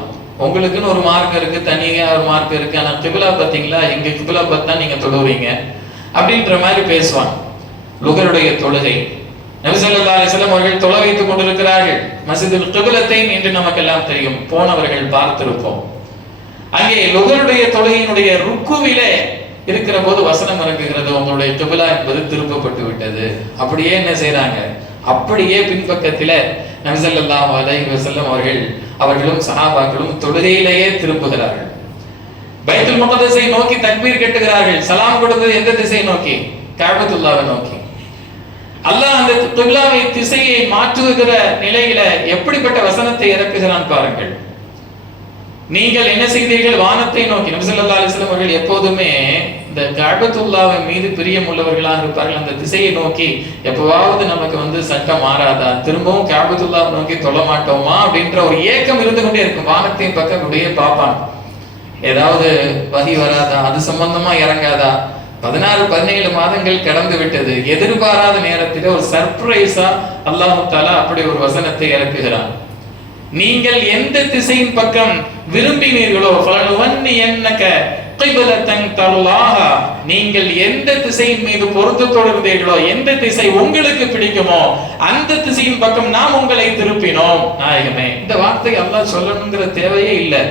உங்களுக்குன்னு ஒரு மார்க்கம் இருக்கு, தனியா ஒரு மார்க்கம் இருக்கு, ஆனா கிபிலா பார்த்தீங்களா, எங்க கிபிலா பார்த்தா நீங்க தொழுவீங்க அப்படின்ற மாதிரி பேசுவாங்க. லுகருடைய தொழுகை நபி ஸல்லல்லாஹு அலைஹி வஸல்லம் அவர்கள் தொழ வைத்துக் கொண்டிருக்கிறார்கள். மஸ்ஜிதுல் கிப்லத்தைன் என்று நமக்கெல்லாம் தெரியும், போனவர்கள் பார்த்திருப்போம். அங்கே லுஹருடைய தொழுகையினுடைய ருக்குவிலே இருக்கிற போது வசனம் இறங்குகிறது, உங்களுடைய கிப்லா என்பது திருப்பப்பட்டு விட்டது. அப்படியே என்ன செய்றாங்க, அப்படியே பின்பக்கத்தில நபி ஸல்லல்லாஹு அலைஹி வஸல்லம் அவர்களும் சஹாபாக்களும் தொழுகையிலேயே திரும்புகிறார்கள். பைத்துல் முகத்தஸை நோக்கி தக்பீர் கட்டுகிறார்கள். சலாம் கொடுத்தது எந்த திசையை நோக்கி? கஅபத்துல்லாஹை நோக்கி. அல்லாஹ் அந்த கிப்லாவை திசையை மாற்றுகிற நிலையில எப்படிப்பட்ட வசனத்தை இறக்குகிறான் பாருங்கள். நீங்கள் என்ன செய்தீர்கள்? வானத்தை நோக்கி. நபி ஸல்லல்லாஹு அலைஹி வஸல்லம் அவர்கள் எப்போதுமே இந்த கஅபத்துல்லாஹ்வின் மீது பிரியம் உள்ளவர்களாக இருப்பார்கள். அந்த திசையை நோக்கி எப்பவாவது நமக்கு சட்டம் மாறாதா, திரும்பவும் கஅபத்துல்லாஹ் நோக்கி தொழ மாட்டோமா அப்படின்ற ஒரு ஏக்கம் இருந்து கொண்டே இருக்கும். வானத்தின் பக்கம் அப்படியே பார்ப்பான், ஏதாவது வகி வராதா, அது சம்பந்தமா இறங்காதா. 16-17 மாதங்கள் கடந்து விட்டது. எதிர்பாராத நேரத்தில் ஒரு சர்ப்ரைஸா அல்லாஹ் தஆலா அப்படி ஒரு வசனத்தை இறக்குகிறான். நீங்கள் எந்த திசையின் பக்கம் விரும்பினீர்களோ, ஃபலனுவன்னியன்னக கிப்லத்தன் தல்லாஹா, நீங்கள் எந்த திசையின் மீது பொருத்தத்தோடு இருந்தீர்களோ, எந்த திசை உங்களுக்கு பிடிக்குமோ அந்த திசையின் பக்கம் நாம் உங்களை திருப்பினோம். நாயகமே, இந்த வார்த்தை அல்லாஹ் சொல்லணுங்கிற தேவையே இல்லை.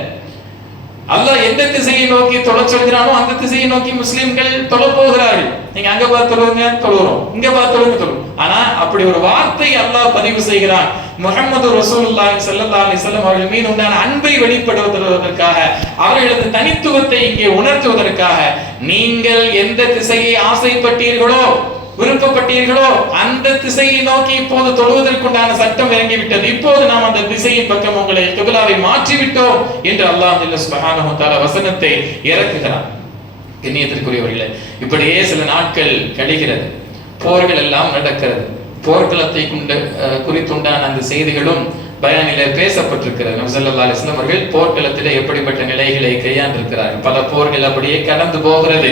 அல்லாஹ் எந்த திசையை நோக்கி தொழ சொல்கிறானோ அந்த திசையை நோக்கி முஸ்லிம்கள் தொழ போகிறார்கள். நீங்க அங்க பார்த்து தொழுங்க, தொழுகிறோம், இங்க பார்த்து தொழுங்க, தொழுவோம். ஆனா அப்படி ஒரு வார்த்தை அல்லாஹ் பதிவு செய்கிறான். முஹம்மது ரசூலுல்லாஹி ஸல்லல்லாஹு அலைஹி வஸல்லம் அவர்கள் மீது உண்டான அன்பை வெளிப்படுத்துவதற்காக, அவர்களது தனித்துவத்தை இங்கே உணர்த்துவதற்காக, நீங்கள் எந்த திசையை ஆசைப்பட்டீர்களோ, விருப்பப்பட்டீர்களோ அந்த திசையை நோக்கி இப்போது தொழுவதற்குண்டான சட்டம் இறங்கிவிட்டது. இப்போது நாம் அந்த திசையின் பக்கம் உங்களை கிப்லாவை மாற்றிவிட்டோம் என்று அல்லாஹ் சுப்ஹானஹு வ தஆலா வசனத்தை இறக்குகிறான். கண்ணியத்திற்குரியவர்களே, இப்படியே சில நாட்கள் கழிகிறது, போர்கள் எல்லாம் நடக்கிறது. போர்க்களத்தை குறித்துண்டான அந்த செய்திகளும் பயானிலே பேசப்பட்டிருக்கிறது. நபி ஸல்லல்லாஹு அலைஹி வஸல்லம் அவர்கள் போர்க்களத்திலே எப்படிப்பட்ட நிலைகளை கையாண்டிருக்கிறார்கள். பல போர்கள் அப்படியே கடந்து போகிறது.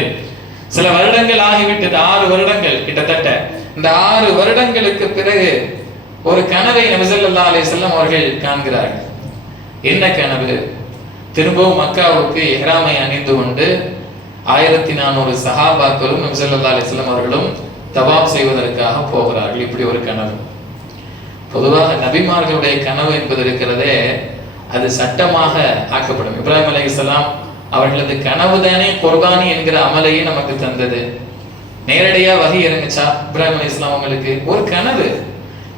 சில வருடங்கள் ஆகிவிட்டது, 6 வருடங்கள் கிட்டத்தட்ட. இந்த 6 வருடங்களுக்கு பிறகு ஒரு கனவை நபி ஸல்லல்லாஹு அலைஹி வஸல்லம் அவர்கள் காண்கிறார்கள். என்ன கனவு? திரும்பவும் மக்காவுக்கு இஹ்ராமை அணிந்து கொண்டு 1400 சஹாபாக்களும் நபி ஸல்லல்லாஹு அலைஹி வஸல்லம் அவர்களும் தவாப் செய்வதற்காக போகிறார்கள். இப்படி ஒரு கனவு. பொதுவாக நபிமார்களுடைய கனவு என்பது இருக்கிறதே, அது சட்டமாக ஆக்கப்படும். இப்ராஹிம் அலைஹிஸ்ஸலாம் அவர்களது கனவு தானே குர்பானி என்கிற அமலையே நமக்கு தந்தது. நேரடியா வஹி இறங்குச்சா இப்ராஹிம் அலைஹிஸ்ஸலாம் அவங்களுக்கு? ஒரு கனவு,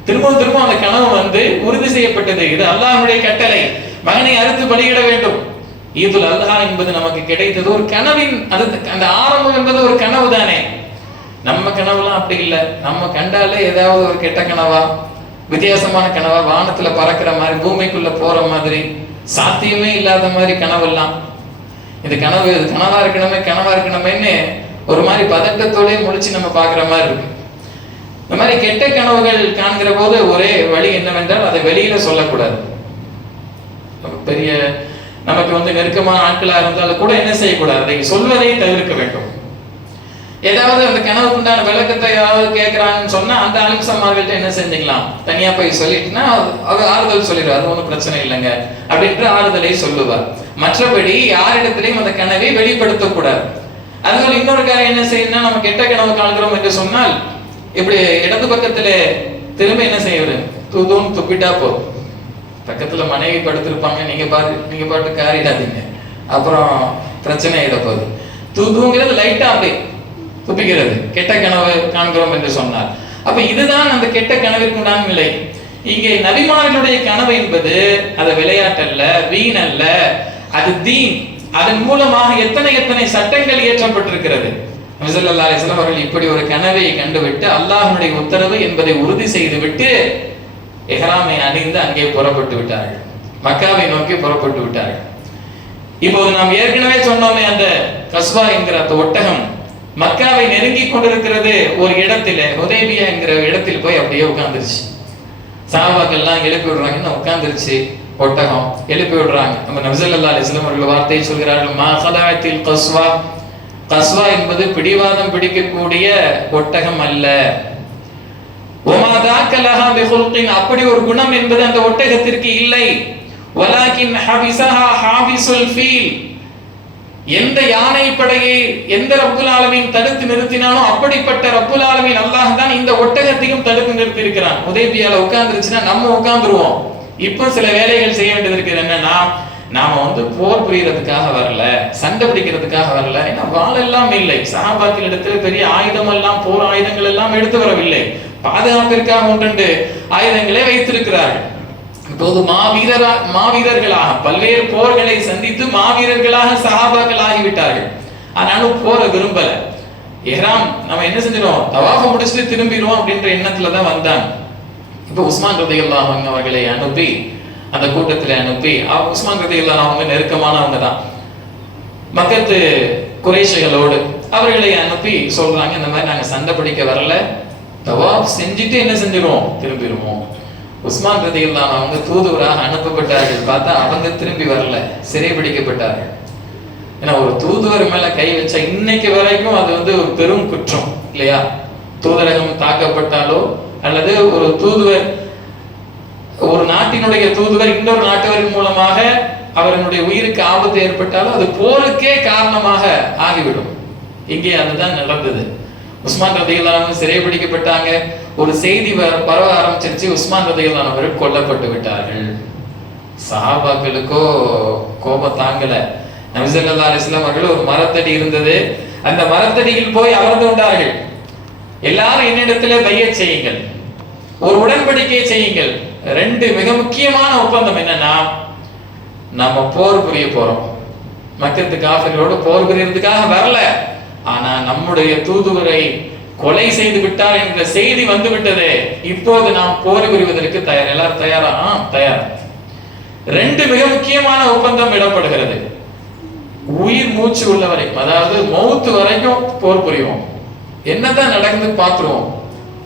திரும்ப அந்த கனவு உறுதி செய்யப்பட்டது. இது அல்லாஹ்வுடைய கட்டளை, மகனை அறுத்து பலியிட வேண்டும். ஈதுல் அல்ஹா என்பது நமக்கு கிடைத்தது ஒரு கனவின், அந்த ஆரம்பம் என்பது ஒரு கனவு தானே. நம்ம கனவுலாம் அப்படி இல்லை. நம்ம கண்டாலே ஏதாவது ஒரு கெட்ட கனவா, வித்தியாசமான கனவா, வானத்துல பறக்கிற மாதிரி, பூமிக்குள்ள போற மாதிரி, சாத்தியமே இல்லாத மாதிரி கனவெல்லாம். இது கனவா இருக்கணுமேன்னு ஒரு மாதிரி பதட்டத்தோட முடிச்சு நம்ம பாக்குற மாதிரி இருக்கு. இந்த மாதிரி கெட்ட கனவுகள் காண்கிற போது ஒரே வழி என்னவென்றால் அதை வெளியில சொல்லக்கூடாது. பெரிய நமக்கு நெருக்கமான ஆட்களா இருந்தாலும் கூட என்ன செய்யக்கூடாது, அதை சொல்வதை தவிர்க்க வேண்டும். ஏதாவது அந்த கனவுக்குண்டான விளக்கத்தை ஏதாவது கேட்கிறான்னு சொன்னா அந்த அலிம்சமார்கள்ட்ட என்ன செஞ்சுக்கலாம், தனியா போய் சொல்லிட்டுனா அவர் ஆறுதல் சொல்லிடுவார், அது ஒன்றும் பிரச்சனை இல்லைங்க அப்படின்ற ஆறுதலை சொல்லுவார். மற்றபடி யாரிடத்திலையும் அந்த கனவை வெளிப்படுத்தக்கூடாது. அதுபோல இன்னொரு காரியம் என்ன செய்யணும்னா, நம்ம கெட்ட கனவு காண்கிறோம் என்று சொன்னால் இப்படி இடது பக்கத்துல திரும்ப என்ன செய்வது, தூதுன்னு துப்பிட்டா போதும். பக்கத்துல மனைவி படுத்திருப்பாங்க, நீங்க பாட்டு காரிடாதீங்க, அப்புறம் பிரச்சனை ஆயிட போகுது. தூதுங்கிறது லைட்டா அப்படி துப்பிக்கிறது, கெட்ட கனவு காண்கிறோம் என்று சொன்னார். அப்ப இதுதான் அந்த கெட்ட கனவிற்குண்டான நிலை. இங்கே நபிமார்களுடைய கனவு என்பது அது விளையாட்டல்ல, வீணல்ல, அது தீன். அதன் மூலமாக எத்தனை சட்டங்கள் இயற்றப்பட்டிருக்கிறது. நபி ஸல்லல்லாஹு அலைஹி வஸல்லம் அவர்கள் இப்படி ஒரு கனவை கண்டுவிட்டு அல்லாஹ்வுடைய உத்தரவு என்பதை உறுதி செய்துவிட்டு இஹ்ராமை அணிந்து அங்கே புறப்பட்டு விட்டார்கள், மக்காவை நோக்கி புறப்பட்டு விட்டார்கள். இப்போது நாம் ஏற்கனவே சொன்னோமே, அந்த கஸ்வா என்கிற அந்த ஒட்டகம் மக்காவை நெருங்கி கொண்டிருக்கிறது. ஒரு இடத்துல ஹுதைபியா என்கிற இடத்தில் போய் அப்படியே உட்கார்ந்துருச்சு. சஹாபாக்கள் எல்லாம் எழுப்பி விடுறாங்க, உட்கார்ந்துருச்சு ஒட்டகம், எழுப்பி விடுறாங்க. நம்ம நபி ஸல்லல்லாஹு அலைஹி வஸல்லம் அவர்கள் வார்த்தையை சொல்கிறார்கள், மா ஸலாத்தில் கஸ்வா. கஸ்வா என்பது பிடிவாதம் பிடிக்கக்கூடிய ஒட்டகம் அல்ல. வமா தாக்க லஹா பிஹுல்கின், அப்படி ஒரு குணம் என்பது அந்த ஒட்டகத்திற்கு இல்லை. வலாகின் ஹபிஸஹா ஹாபிஸுல் ஃபீல், எந்த யானை படையை எந்த ரப்புல் ஆலமீன் தடுத்து நிறுத்தினானோ அப்படிப்பட்ட ரப்புல் ஆலமீன் அல்லாஹ் தான் இந்த ஒட்டகத்தையும் தடுத்து நிறுத்தி இருக்கிறான். உதைபியால உட்கார்ந்துருச்சுன்னா நம்ம உட்கார்ந்துருவோம். இப்போ சில வேலைகள் செய்ய வேண்டியது இருக்குது. என்னன்னா, நாம போர் புரியறதுக்காக வரல, சண்டை பிடிக்கிறதுக்காக வரல. ஏன்னா வாள் எல்லாம் இல்லை, சஹாபாக்கள் இடத்துல பெரிய ஆயுதம் எல்லாம், போர் ஆயுதங்கள் எல்லாம் எடுத்து வரவில்லை. பாதுகாப்பிற்காக ஒன்றெண்டு ஆயுதங்களை வைத்திருக்கிறார்கள். இப்போது மாவீரர்களாக பல்வேறு போர்களை சந்தித்து மாவீரர்களாக சஹாபாக்கள் ஆகிவிட்டார்கள். ஆனாலும் போர விரும்பல. இஹ்ராம் நம்ம என்ன செஞ்சிடும், தவாஃப முடிச்சுட்டு திரும்பிடுவோம் அப்படின்ற எண்ணத்துல தான் வந்தாங்க. இப்போ உஸ்மான் ரலியல்லாஹு அன்ஹு அவர்களை அனுப்பி, அந்த கூட்டத்தில் அனுப்பி, உஸ்மான் ரலியல்லாஹு அவங்க நெருக்கமானவங்க தான், மக்கத்து குறைஷிகளோடு அவர்களை அனுப்பி சொல்றாங்க, இந்த மாதிரி நாங்க சண்டை பிடிக்க வரல, தவாஃப் செஞ்சுட்டு என்ன செஞ்சிருவோம், திரும்பிடுவோம். உஸ்மான் ரலியல்லாஹு அவங்க தூதுவராக அனுப்பப்பட்டார்கள். பார்த்தா அவங்க திரும்பி வரல, சிறைபிடிக்கப்பட்டார்கள். ஏன்னா ஒரு தூதுவர் மேல கை வச்சா இன்னைக்கு வரைக்கும் அது ஒரு பெரும் குற்றம் இல்லையா? தூதரகம் தாக்கப்பட்டாலோ அல்லது ஒரு தூதுவர், ஒரு நாட்டினுடைய தூதுவர் இன்னொரு நாட்டவரின் மூலமாக அவர்களுடைய உயிருக்கு ஆபத்து ஏற்பட்டாலும் அது போருக்கே காரணமாக ஆகிவிடும். இங்கே அதுதான் நடந்தது. உஸ்மான் ரலியல்லாஹு சிறைபிடிக்கப்பட்டாங்க. ஒரு செய்தி பரவ ஆரம்பிச்சிருச்சு, உஸ்மான் ரலியல்லாஹு அவர்கள் கொல்லப்பட்டு விட்டார்கள். சஹாபாக்களுக்கோ கோபம் தாங்கல. நபி ஸல்லல்லாஹு அலைஹி வஸல்லம் அவர்கள் ஒரு மரத்தடி இருந்தது, அந்த மரத்தடியில் போய் அமர்ந்து கொண்டார்கள். எல்லாரும் என்னிடத்திலே பையத் செய்யுங்கள், ஒரு உடன்படிக்கை செய்யுங்கள். ரெண்டு மிக முக்கியமான ஒப்பந்தம் என்னன்னா, நம்ம போர் புரிய போறோம், மக்கத்து காஃபிர்களோடு போர் புரியறதுக்காக வரல, ஆனா நம்முடைய தூதுவரை கொலை செய்து விட்டார் என்ற செய்தி வந்து விட்டதே, இப்போது நாம் போர் புரிவதற்கு தயார். எல்லாரும் தயாரா? தயார். ரெண்டு மிக முக்கியமான ஒப்பந்தம் இடப்படுகிறது. உயிர் மூச்சு உள்ள வரைக்கும், அதாவது மௌத்து வரைக்கும் போர் புரிவோம், என்னதான் நடக்குது பாத்துருவோம்,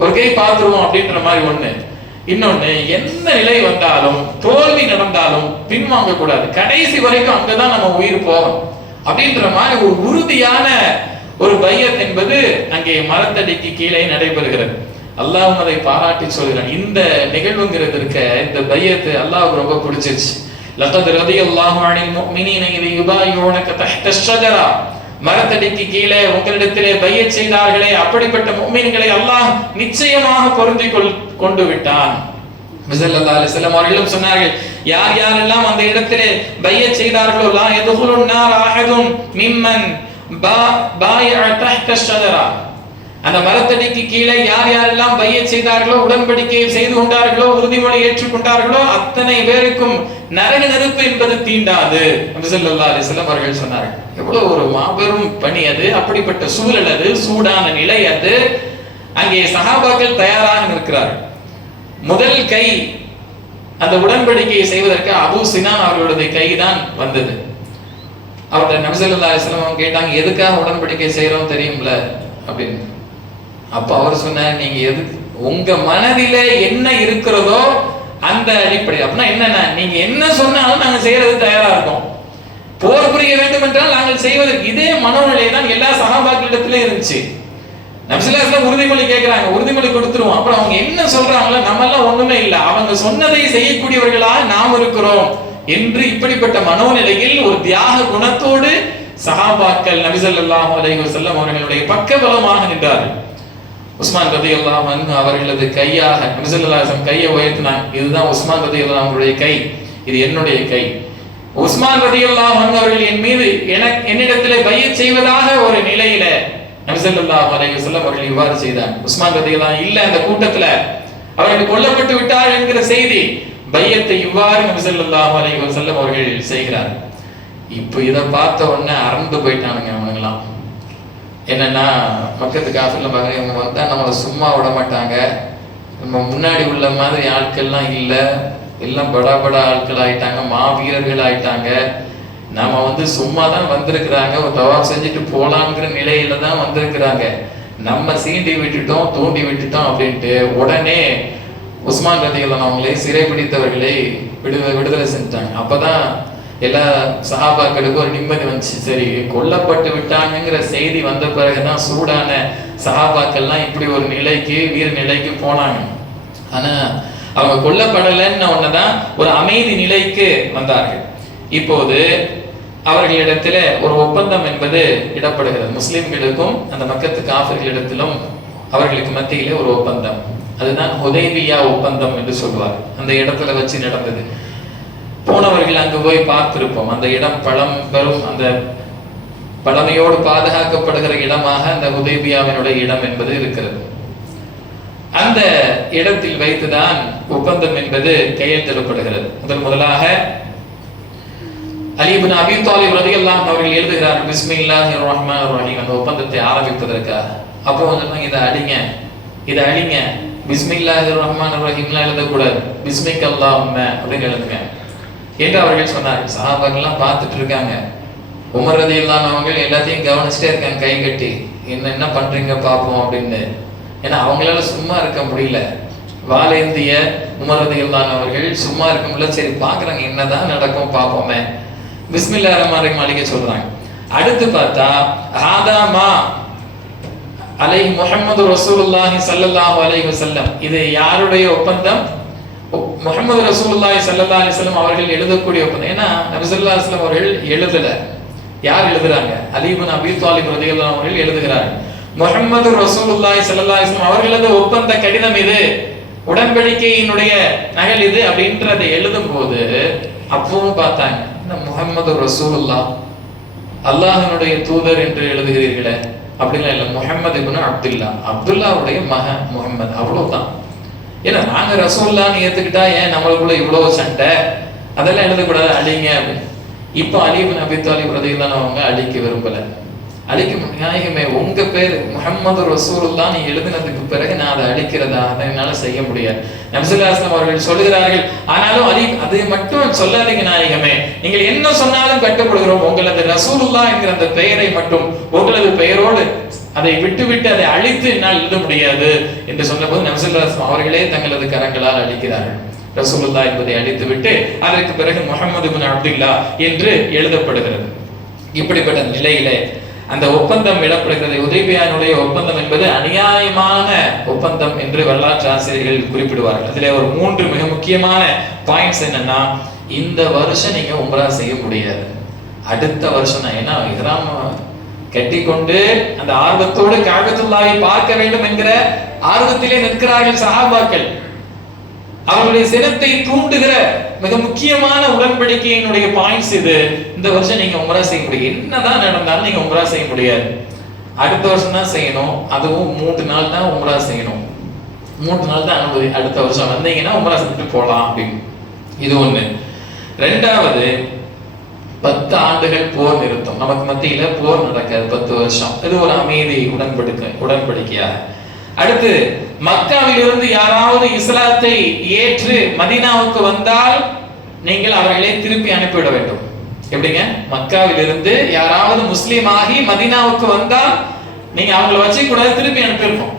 ஒரு கை பாத்துருவோம் அப்படின்ற மாதிரி ஒண்ணு. இன்னொன்னு, என்ன நிலை வந்தாலும் தோல்வி நடந்தாலும் பின்வாங்க கூடாது, கடைசி வரைக்கும் அங்கதான் நம்ம உயிர் போகும் அப்படின்ற மாதிரி ஒரு உறுதியான ஒரு பையத் என்பது அங்கே மரத்தடிக்கு கீழே நடைபெறுகிறது. அல்லாஹ் அதை பாராட்டி சொல்கிறான். இந்த நிகழ்வுங்கிறது இருக்க, இந்த பையத்து அல்லாஹ்வுக்கு ரொம்ப பிடிச்சிருச்சு. லகத் ரலியல்லாஹு அனில் முஃமினீன இத யுபாயிஊனக தஹ்த ஷஜரா, மரத்தடிக்கு கீழே உங்களிடத்திலே பையத் செய்தார்களே அப்படிப்பட்ட முஃமின்களை அல்லாஹ் நிச்சயமாக பொருந்தி கொண்டு விட்டான். ஸல்லல்லாஹு அலைஹி வஸல்லம் அவர்களும் சொன்னார்கள், யார் யாரெல்லாம் அந்த இடத்திலே பையத் செய்தார்களோ, லா யதுகுலுன் நார் அஹதுன் மிம்மன் பாயஅ தஹ்த ஷஜரா, அந்த மரத்தடிக்கு கீழே யார் யாரெல்லாம் பையத் செய்தார்களோ, உடன்படிக்கையை செய்து கொண்டார்களோ, உறுதிமொழி ஏற்றுக்கொண்டார்களோ அத்தனை பேருக்கும் நரக நெருப்பு என்பது தீண்டாது நபி ஸல்லல்லாஹு அலைஹி வஸல்லம் அவர்கள் சொன்னார்கள். எவ்வளவு ஒரு மாபெரும் பணி அது, அப்படிப்பட்ட சூழல் அது, சூடான நிலை அது. அங்கே சஹாபாக்கள் தயாராக நிற்கிறார்கள். முதல் கை அந்த உடன்படிக்கையை செய்வதற்கு அபூ சினான் அவர்களுடைய கைதான் வந்தது. அவர்கிட்ட நபி ஸல்லல்லாஹு அலைஹி வஸல்லம் கேட்டாங்க, எதுக்காக உடன்படிக்கை செய்யறோம் தெரியும்ல அப்படின்னு. அப்ப அவர் சொன்னார், நீங்க உங்க மனதிலே என்ன இருக்கிறதோ அந்த அடிப்படை. அப்படின்னா என்னன்னா, நீங்க என்ன சொன்னாலும் நாங்க செய்யறது தயாரா இருக்கோம். போர் புரிய வேண்டும் என்றால் நாங்கள் செய்வதற்கு இதே மனோநிலை தான் எல்லா சஹாபாக்களிடத்திலும் இருந்துச்சு. நபி ஸல்லல்லாஹு அலைஹி வஸல்லம் உறுதிமொழி கேட்கிறாங்க, உறுதிமொழி கொடுத்துருவோம். அப்புறம் அவங்க என்ன சொல்றாங்களோ நம்ம எல்லாம் ஒண்ணுமே இல்லை, அவங்க சொன்னதை செய்யக்கூடியவர்களாக நாம் இருக்கிறோம் என்று இப்படிப்பட்ட மனோநிலையில் ஒரு தியாக குணத்தோடு சஹாபாக்கள் நபி ஸல்லல்லாஹு அலைஹி வஸல்லம் அவர்களுடைய பக்கபலமாக நின்றார்கள். உஸ்மான் ரலியல்லாஹு அன்ஹு அவர்களது கையாக நபி ஸல்லல்லாஹு அலைஹி வஸல்லம் கையை உயர்த்தினாங்க. இதுதான் உஸ்மான் ரலியல்லாஹு அவருடைய கை, இது என்னுடைய கை. உஸ்மான் ரலியல்லாஹு அன்ஹு அவர்கள் என் மீது என்னிடத்திலே பையத் செய்வதாக ஒரு நிலையில நபி ஸல்லல்லாஹு அலைஹி வஸல்லம் அவர்கள் இவ்வாறு செய்தாங்க. உஸ்மான் ரலியல்லாஹு இல்ல, அந்த கூட்டத்துல அவர்கள் கொல்லப்பட்டு விட்டார் என்கிற செய்தி, பையத்தை இவ்வாறு நபி ஸல்லல்லாஹு அலைஹி வஸல்லம் அவர்கள் செய்கிறார். இப்போ இதை பார்த்த உடனே அறந்து போயிட்டானுங்க அவனுங்களாம். என்னன்னா, மக்கத்து காஃபிர்ல பாருங்க, இவங்க வந்தா நம்மளை சும்மா விட மாட்டாங்க, நம்ம முன்னாடி உள்ள மாதிரி ஆட்கள்லாம் இல்லை, எல்லாம் படா படா ஆட்கள் ஆயிட்டாங்க, மாவீரர்கள் ஆயிட்டாங்க. நம்ம சும்மா தான் வந்திருக்கிறாங்க, ஒரு தவாப் செஞ்சுட்டு போலாங்கிற நிலையில தான் வந்திருக்கிறாங்க, நம்ம சீண்டி விட்டுட்டோம் தூண்டி விட்டுட்டோம் அப்படின்ட்டு உடனே உஸ்மான் ரலியல்லாஹு அவங்களே சிறைபிடித்தவர்களை விடுதலை செஞ்சுட்டாங்க. அப்பதான் எல்லா சஹாபாக்களுக்கும் ஒரு நிம்மதி வந்துச்சு. சரி, கொல்லப்பட்டு விட்டாங்கிற செய்தி வந்த பிறகுதான் சூடான சஹாபாக்கள்லாம் இப்படி ஒரு நிலைக்கு, வீர நிலைக்கு போனாங்க. ஆனா அவங்க கொல்லப்படலைன்னு ஒன்னதான் ஒரு அமைதி நிலைக்கு வந்தார்கள். இப்போது அவர்களிடத்தில் ஒரு ஒப்பந்தம் என்பது இடப்படுகிறது. முஸ்லிம்களுக்கும் அந்த மக்கத்து காஃபிர்களிடத்திலும் அவர்களுக்கு மத்தியிலே ஒரு ஒப்பந்தம், அதுதான் ஹுதைபியா ஒப்பந்தம் என்று சொல்வார். அந்த இடத்துல வச்சு நடந்தது. போனவர்கள் அங்கு போய் பார்த்திருப்போம். அந்த இடம் பழம் பெறும், அந்த பழமையோடு பாதுகாக்கப்படுகிற இடமாக அந்த ஹுதைபியாவினுடைய இடம் என்பது இருக்கிறது. அந்த இடத்தில் வைத்துதான் ஒப்பந்தம் என்பது கையெழுத்திடப்படுகிறது. முதலாக அலி இப்னு அபீ தாலிப் ரலியல்லாஹு அன்ஹு அவர்கள் எழுதுகிறார்கள், பிஸ்மில்லாஹிர் ரஹ்மானிர் ரஹீம், அந்த ஒப்பந்தத்தை ஆரம்பிப்பதற்காக. அப்போ சொன்னாங்க, இதை அழிங்க, பிஸ்மில்லாஹிர் ரஹ்மானிர் ரஹீம்லாம் எழுதக்கூடாது, பிஸ்மிக அல்லாஹும்ம அப்படின்னு எழுதுங்க என்று அவர்கள் சொன்னார்கள். சஹாபாக்கள்லாம் பார்த்துட்டு இருக்காங்க. உமர் ரலியல்லாஹு அன்ஹு அவங்க எல்லாத்தையும் கவனிச்சுட்டே இருக்காங்க, கை கட்டி, என்ன பண்றீங்க பார்ப்போம் அப்படின்னு. ஏன்னா அவங்களால சும்மா இருக்க முடியல. வாலேந்திய உமர் ரலியல்லாஹு அன்ஹு அவர்கள் சும்மா இருக்க முடியல. சரி பார்க்குறாங்க, என்னதான் நடக்கும் பார்ப்போமே. பிஸ்மில்லாஹிர் ரஹ்மானிர் ரஹீம் அழிக்க சொல்றாங்க. அடுத்து பார்த்தா ஹாதாமா அலைஹி முஹம்மது ரசூலுல்லாஹி ஸல்லல்லாஹு அலைஹி வஸல்லம், இது யாருடைய ஒப்பந்தம்? முஹம்மது ரசூலுல்லாஹி ஸல்லல்லாஹு அலைஹி வஸல்லம் அவர்கள் எழுதக்கூடிய ஒப்பந்தம். ஏன்னா நபி ஸல்லல்லாஹு அலைஹி வஸல்லம் அவர்கள் எழுதல, யார் எழுதுறாங்க? அலி இப்னு அபீ தாலிப் ரலியல்லாஹு அன்ஹு அவர்கள் எழுதுகிறார்கள். முஹம்மது ரசூலுல்லாஹி ஸல்லல்லாஹு அலைஹி வஸல்லம் அவர்களது ஒப்பந்த கடிதம் இது, உடன்படிக்கையினுடைய நகல் இது அப்படின்றதை எழுதும் போது அப்பவும் பார்த்தாங்க, முஹம்மது ரசூலுல்லாஹ் அல்லாஹ்வினுடைய தூதர் என்று எழுதுகிறீர்களே அப்படிலாம் இல்லை, முஹம்மது இப்னு அப்துல்லாவுடைய மகன் முஹம்மது, அவ்வளவுதான். ஏன்னா நாங்க ரசூலுல்லாஹ்னு ஏத்துக்கிட்டா ஏன் நம்மளுக்குள்ள இவ்வளவு சண்டை, அதெல்லாம் எழுதக்கூடாது, அழிங்க அப்படின்னு. இப்போ அலி இப்னு அபீ தாலிப் ரலியல்லாஹு அவங்க அழிக்க விரும்பல. அழிக்க நாயகமே, உங்க பேர் முஹம்மது ரசூலுல்லாஹ் நீ எழுதினதுக்கு பிறகு நான் அதை அழிக்கிறதா, அதை என்னால செய்ய முடியாது. நபி ஸல்லல்லாஹு அலைஹி வஸல்லம் அவர்கள் சொல்கிறார்கள், ஆனாலும் அலி அதை மட்டும் சொல்லாதீங்க நாயகமே, நீங்கள் என்ன சொன்னாலும் கட்டுப்படுகிறோம், உங்களது ரசூலுல்லாஹ் என்கிற அந்த பெயரை மட்டும் உங்களது பெயரோடு அதை விட்டு அதை அழித்து என்னால் எழுத முடியாது என்று சொன்னபோது நபி ஸல்லல்லாஹு அலைஹி வஸல்லம் அவர்களே தங்களது கரங்களால் அழிக்கிறார்கள். ரசூலுல்லாஹ் என்பதை அழித்து விட்டு அதற்கு பிறகு முஹம்மது இப்னு அப்துல்லாஹ் என்று எழுதப்படுகிறது. இப்படிப்பட்ட நிலையிலே அந்த ஒப்பந்தம் விடப்படுகிறது. ஹுதைபியாவுடைய ஒப்பந்தம் என்பது அநியாயமான ஒப்பந்தம் என்று வரலாற்று ஆசிரியர்கள் குறிப்பிடுவார்கள். அதிலே ஒரு 3 மிக முக்கியமான பாயிண்ட்ஸ் என்னன்னா, இந்த வருஷம் நீங்க உம்ரா செய்ய முடியாது, அடுத்த வருஷம் தான். ஏன்னா இஹ்ராம் கட்டிக்கொண்டு அந்த ஆர்வத்தோடு கஅபத்துல்லாஹை பார்க்க வேண்டும் என்கிற ஆர்வத்திலே நிற்கிறார்கள் சஹாபாக்கள். அவர்களுடைய சினத்தை தூண்டுகிற மிக முக்கியமான உடன்படிக்கையினுடைய பாயிண்ட்ஸ் இது. இந்த வருஷம் நீங்க உம்ரா செய்ய முடியாது, என்னதான் நடந்தாலும் நீங்க உம்ரா செய்ய முடியாது, அடுத்த வருஷம் தான் செய்யணும், அதுவும் 3 நாள் தான் உம்ரா செய்யணும், 3 நாள் தான் அனுமதி, அடுத்த வருஷம் வந்தீங்கன்னா உம்ரா செஞ்சுட்டு போலாம் அப்படின்னு. இது ஒண்ணு. ரெண்டாவது, 10 ஆண்டுகள் போர் நிறுத்தம், நமக்கு மத்தியில போர் நடக்காது 10 வருஷம். இது ஒரு அமைதி உடன்படிக்கையாக. அடுத்து, மக்காவிலிருந்து யாராவது இஸ்லாத்தை ஏற்று மதீனாவுக்கு வந்தால் நீங்கள் அவர்களை திருப்பி அனுப்பிவிட வேண்டும். எப்படிங்க? மக்காவிலிருந்து யாராவது முஸ்லீம் ஆகி மதீனாவுக்கு வந்தால் நீங்க அவங்களை வச்சு கூட திருப்பி அனுப்பியிருக்கோம்.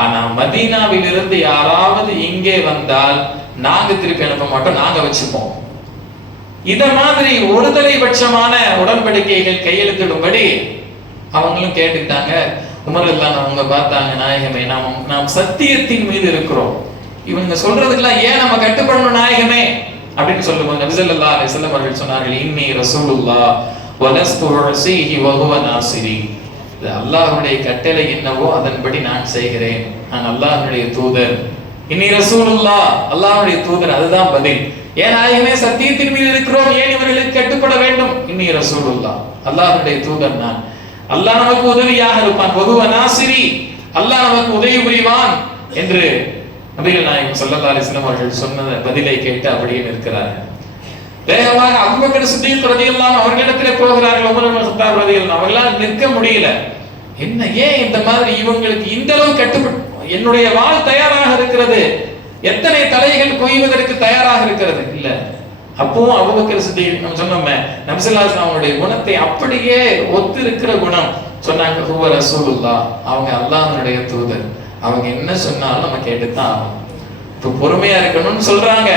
ஆனா மதீனாவிலிருந்து யாராவது இங்கே வந்தால் நாங்க திருப்பி அனுப்ப மாட்டோம், நாங்க வச்சுப்போம். இத மாதிரி ஒருதலை பட்சமான உடன்படிக்கைகள் கையெழுத்திடும்படி அவங்களும் கேட்டுக்கிட்டாங்க. உமர் எல்லாம் அவங்க பார்த்தாங்க, நாயகமே நாம் சத்தியத்தின் மீது இருக்கிறோம், இவங்க சொல்றதுக்கெல்லாம் ஏன் நம்ம கட்டுப்படணும் நாயகமே அப்படின்னு சொல்லும்போது நபி ஸல்லல்லாஹு அலைஹி வஸல்லம் அவர்கள் சொன்னார்கள், இன்னி ரசூலுல்லாஹ் வலஸ்து உஸீஹி வஹுவ நாஸிரி. இது அல்லாஹ்வுடைய கட்டளை என்னவோ அதன்படி நான் செய்கிறேன், நான் அல்லாஹ்வுடைய தூதர். இன்னி ரசூலுல்லாஹ், அல்லாஹ்வுடைய தூதர், அதுதான் பதில். ஏன் நாயகமே சத்தியத்தின் மீது இருக்கிறோம், ஏன் இவர்களுக்கு கட்டுப்பட வேண்டும்? இன்னி ரசூலுல்லாஹ், அல்லாஹ்வுடைய தூதர் நான், அல்லாஹ் நமக்கு உதவியாக இருப்பான், வஹுவ நாஸிரி, அல்லாஹ் நமக்கு உதவி புரிவான் என்று நபிகள் நாயகம் ஸல்லல்லாஹு அலைஹி வஸல்லம் அவர்கள் சொன்ன பதிலை கேட்டு அப்படியே நிற்கிறார்கள். வேகமாக அபூபக்கர் சித்தீக் ரலியல்லாஹு அன்ஹு அவர்களிடத்திலே போகிறார்கள். உமர் இப்னு கத்தாப் ரலியல்லாஹு அன்ஹு அவர்களால் நிற்க முடியல. என்ன, ஏன் இந்த மாதிரி இவங்களுக்கு இந்த அளவு கட்டுப்பட்டு, என்னுடைய வாள் தயாராக இருக்கிறது, எத்தனை தலைகள் கொய்வதற்கு தயாராக இருக்கிறது இல்ல. அப்பவும் அபூபக்கர் சித்தீக் நம்ம சொன்னோமே, நபி ஸல்லல்லாஹு அலைஹி வஸல்லம் அவருடைய குணத்தை அப்படியே ஒத்து இருக்கிற குணம் சொன்னாங்க. ஹுவ ரசூலுல்லாஹ், அவங்க அல்லாஹ்வுடைய தூதர், அவங்க என்ன சொன்னாலும் நம்ம கேட்டுத்தான் ஆகணும். இப்போ பொறுமையா இருக்கணும்னு சொல்றாங்க,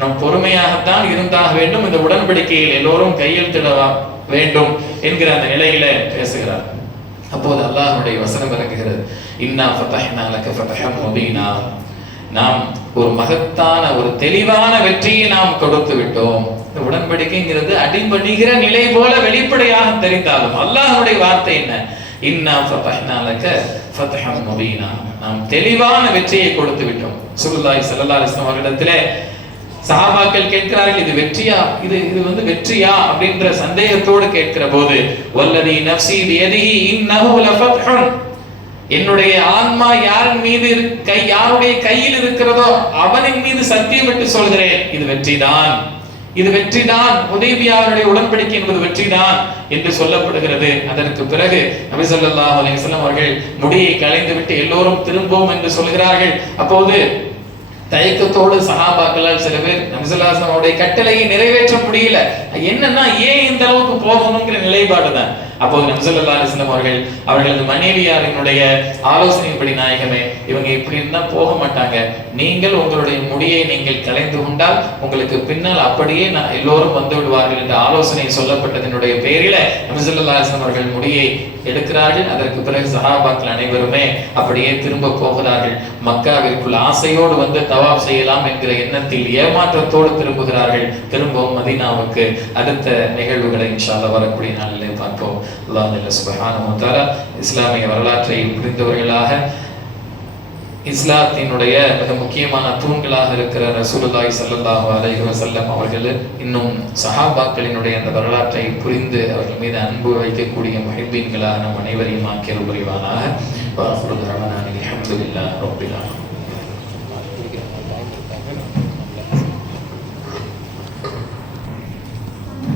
நம் பொறுமையாகத்தான் இருந்தாக வேண்டும், இந்த உடன்படிக்கையில் எல்லோரும் கையெழுத்திட வேண்டும் என்கிற அந்த நிலையில பேசுகிறார். அப்போது அல்லாஹ்வுடைய வசனம் இறங்குகிறது, இன்னா ஃபதஹ்னா லக ஃபதஹம் முபீனா, நாம் ஒரு மகத்தான ஒரு தெளிவான வெற்றியை நாம் கொடுத்து விட்டோம். இந்த உடன்படிக்கைங்கிறது அடிபணிகிற நிலை போல வெளிப்படையாக தெரிந்தாலும் அல்லாஹ்வுடைய வார்த்தை என்ன? இன்னா ஃபதஹ்னா லக ஃபத்ஹன் முபீனா. நாம் தெளிவான வெற்றியை கொடுத்து விட்டோம். ரசூலுல்லாஹி ஸல்லல்லாஹு அலைஹி வஸல்லம் அவர்களிடத்திலே சஹாபாக்கள் கேட்கிறார்கள், இது வெற்றியா, இது வந்து வெற்றியா அப்படின்ற சந்தேகத்தோடு கேட்கிற போது, வல்லதி நஃப்ஸி பியதிஹி இன்னஹு லஃபத்ஹுன், என்னுடைய ஆன்மா யாருடைய கையில் இருக்கிறதோ அவனின் மீது சத்தியமிட்டு சொல்கிறேன், இது வெற்றிதான், இது வெற்றிதான். ஹுதைபியாவுடைய உடன்படிக்கை என்பது வெற்றிதான் என்று சொல்லப்படுகிறது. அதற்கு பிறகு நபி ஸல்லல்லாஹு அலைஹி வஸல்லம் அவர்கள் முடியை களைந்து விட்டு எல்லோரும் திரும்புவோம் என்று சொல்கிறார்கள். அப்போது தயக்கத்தோடு சஹாபாக்களால் சில பேர் நபி ஸல்லல்லாஹு அலைஹி வஸல்லம் அவருடைய கட்டளையை நிறைவேற்ற முடியல. என்னன்னா ஏன் இந்த அளவுக்கு போகணுங்கிற நிலைப்பாடுதான். அப்போது நபி ஸல்லல்லாஹு அலைஹி வஸல்லம் அவர்களது மனைவியாரினுடைய ஆலோசனையின்படி, நாயகமே, இவங்க இப்படி இருந்தா போக மாட்டாங்க, நீங்கள் உங்களுடைய முடியை நீங்கள் கலைந்து கொண்டால் உங்களுக்கு பின்னால் அப்படியே எல்லோரும் வந்து விடுவார்கள் என்ற ஆலோசனை சொல்லப்பட்டதனுடைய பேரில நபி ஸல்லல்லாஹு அலைஹி வஸல்லம் அவர்கள் முடியை எடுக்கிறார்கள். அதற்கு பிறகு சஹாபாக்கள் அனைவருமே அப்படியே திரும்ப போகிறார்கள். மக்காவிற்குள் ஆசையோடு வந்து தவாப் செய்யலாம் என்கிற எண்ணத்தில் ஏமாற்றத்தோடு திரும்புகிறார்கள். திரும்பவும் மதீனாவுக்கு. அடுத்த நிகழ்வுகளை இன்ஷா அல்லாஹ் வரக்கூடிய நாளிலே பார்ப்போம். அல்லாஹ் சுப்ஹானஹு வ தஆலா இஸ்லாமிய வரலாற்றை புரிந்தவர்களாக, இஸ்லாத்தினுடைய மிக முக்கியமான தூண்களாக இருக்கிற ரசூலுல்லாஹி ஸல்லல்லாஹு அலைஹி வஸல்லம் அவர்கள் இன்னும் சஹாபாக்களினுடைய அந்த வரலாற்றை புரிந்து அவர்கள் மீது அன்பு வைக்கக்கூடிய முஹிப்பீன்களாக நம் அனைவரையும் ஆக்கியருள் புரிவானாக. வ ஆகிரு தஅவானா அல்ஹம்துலில்லாஹி ரப்பில் ஆலமீன்.